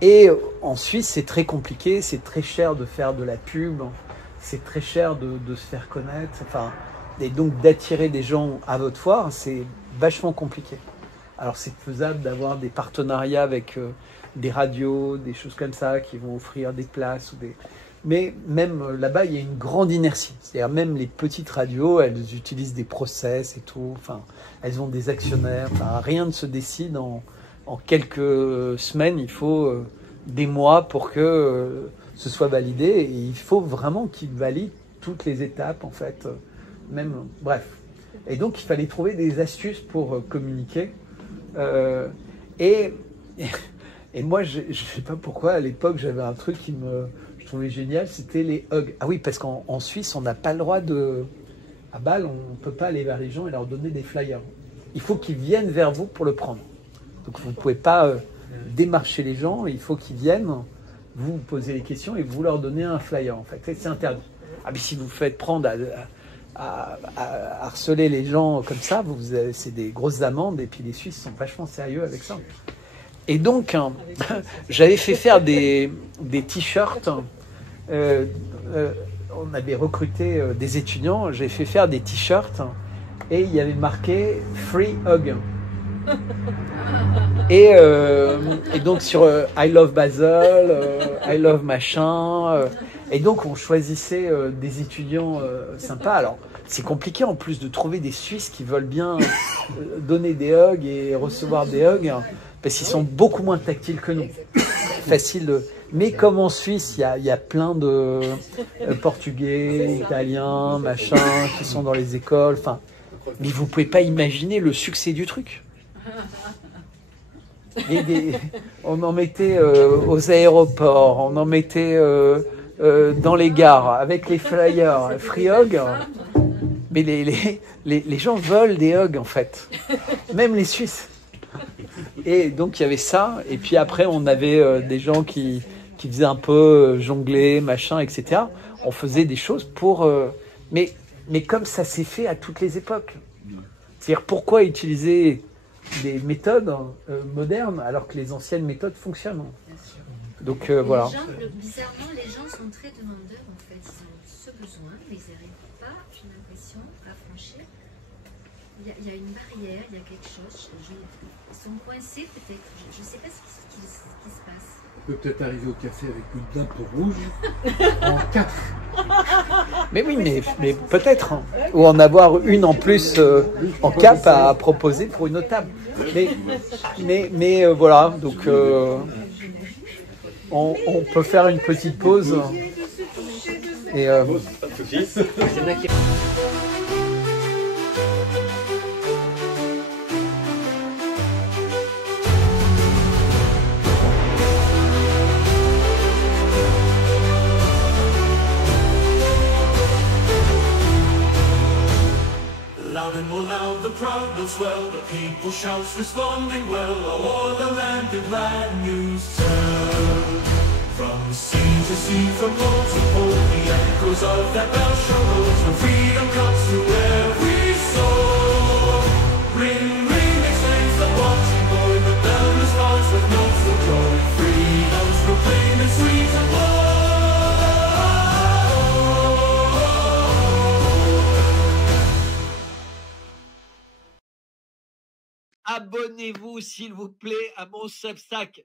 Et en Suisse, c'est très compliqué, c'est très cher de faire de la pub, c'est très cher de se faire connaître, enfin, et donc d'attirer des gens à votre foire, c'est vachement compliqué. Alors c'est faisable d'avoir des partenariats avec des radios, des choses comme ça, qui vont offrir des places, mais même là-bas, il y a une grande inertie. C'est-à-dire même les petites radios, elles utilisent des process et tout, enfin, elles ont des actionnaires, enfin, rien ne se décide en quelques semaines, il faut des mois pour que ce soit validé, et il faut vraiment qu'ils valident toutes les étapes, en fait, même, bref. Et donc, il fallait trouver des astuces pour communiquer. Et moi, je ne sais pas pourquoi, à l'époque, j'avais un truc qui je trouvais génial, c'était les hugs. Ah oui, parce qu'en Suisse, on n'a pas le droit à Bâle, on ne peut pas aller vers les gens et leur donner des flyers. Il faut qu'ils viennent vers vous pour le prendre. Donc vous ne pouvez pas démarcher les gens, il faut qu'ils viennent, vous posez les questions et vous leur donnez un flyer. En fait, c'est interdit. Ah, mais si vous faites prendre à harceler les gens comme ça, c'est des grosses amendes, et puis les Suisses sont vachement sérieux avec ça. Et donc, j'avais fait faire des t-shirts. On avait recruté des étudiants, j'ai fait faire des t-shirts et il y avait marqué « Free Hug ». Et donc sur I love Basel, I love machin. Et donc on choisissait des étudiants sympas. Alors c'est compliqué en plus de trouver des Suisses qui veulent bien donner des hugs et recevoir des hugs, parce qu'ils sont beaucoup moins tactiles que nous. facile. Mais comme en Suisse, il y a plein de Portugais, Italiens, machin, qui sont dans les écoles. Enfin, mais vous pouvez pas imaginer le succès du truc. On en mettait aux aéroports, on en mettait dans les gares, avec les flyers, free hug. Mais les gens veulent des hugs, en fait. Même les Suisses. Et donc, il y avait ça. Et puis après, on avait des gens qui faisaient un peu jongler, machin, etc. On faisait des choses pour... mais comme ça s'est fait à toutes les époques. C'est-à-dire, pourquoi utiliser des méthodes modernes alors que les anciennes méthodes fonctionnent? Donc, voilà. Bizarrement, les gens sont très demandeurs, en fait. Ils ont ce besoin, mais ils n'arrivent pas, j'ai l'impression, à franchir. Il y a une barrière, il y a quelque chose. Ils sont coincés, peut-être. Je ne sais pas ce qui se passe. On peut peut-être arriver au café avec une lampe rouge en 4. Mais oui, mais peut-être. Hein. Ou en avoir une en plus en cap à proposer pour une autre table. Mais voilà, donc on peut faire une petite pause. Et loud and more loud, the crowd will swell, the people shouts responding well, o'er the land in glad news tell. From sea to sea, from pole to pole, the echoes of that bell shall roll, when freedom comes through every soul. Ring, ring, exclaims the watching boy, the bell responds with notes of joy. Freedom's proclaimed in sweet and low. Abonnez-vous, s'il vous plaît, à mon Substack.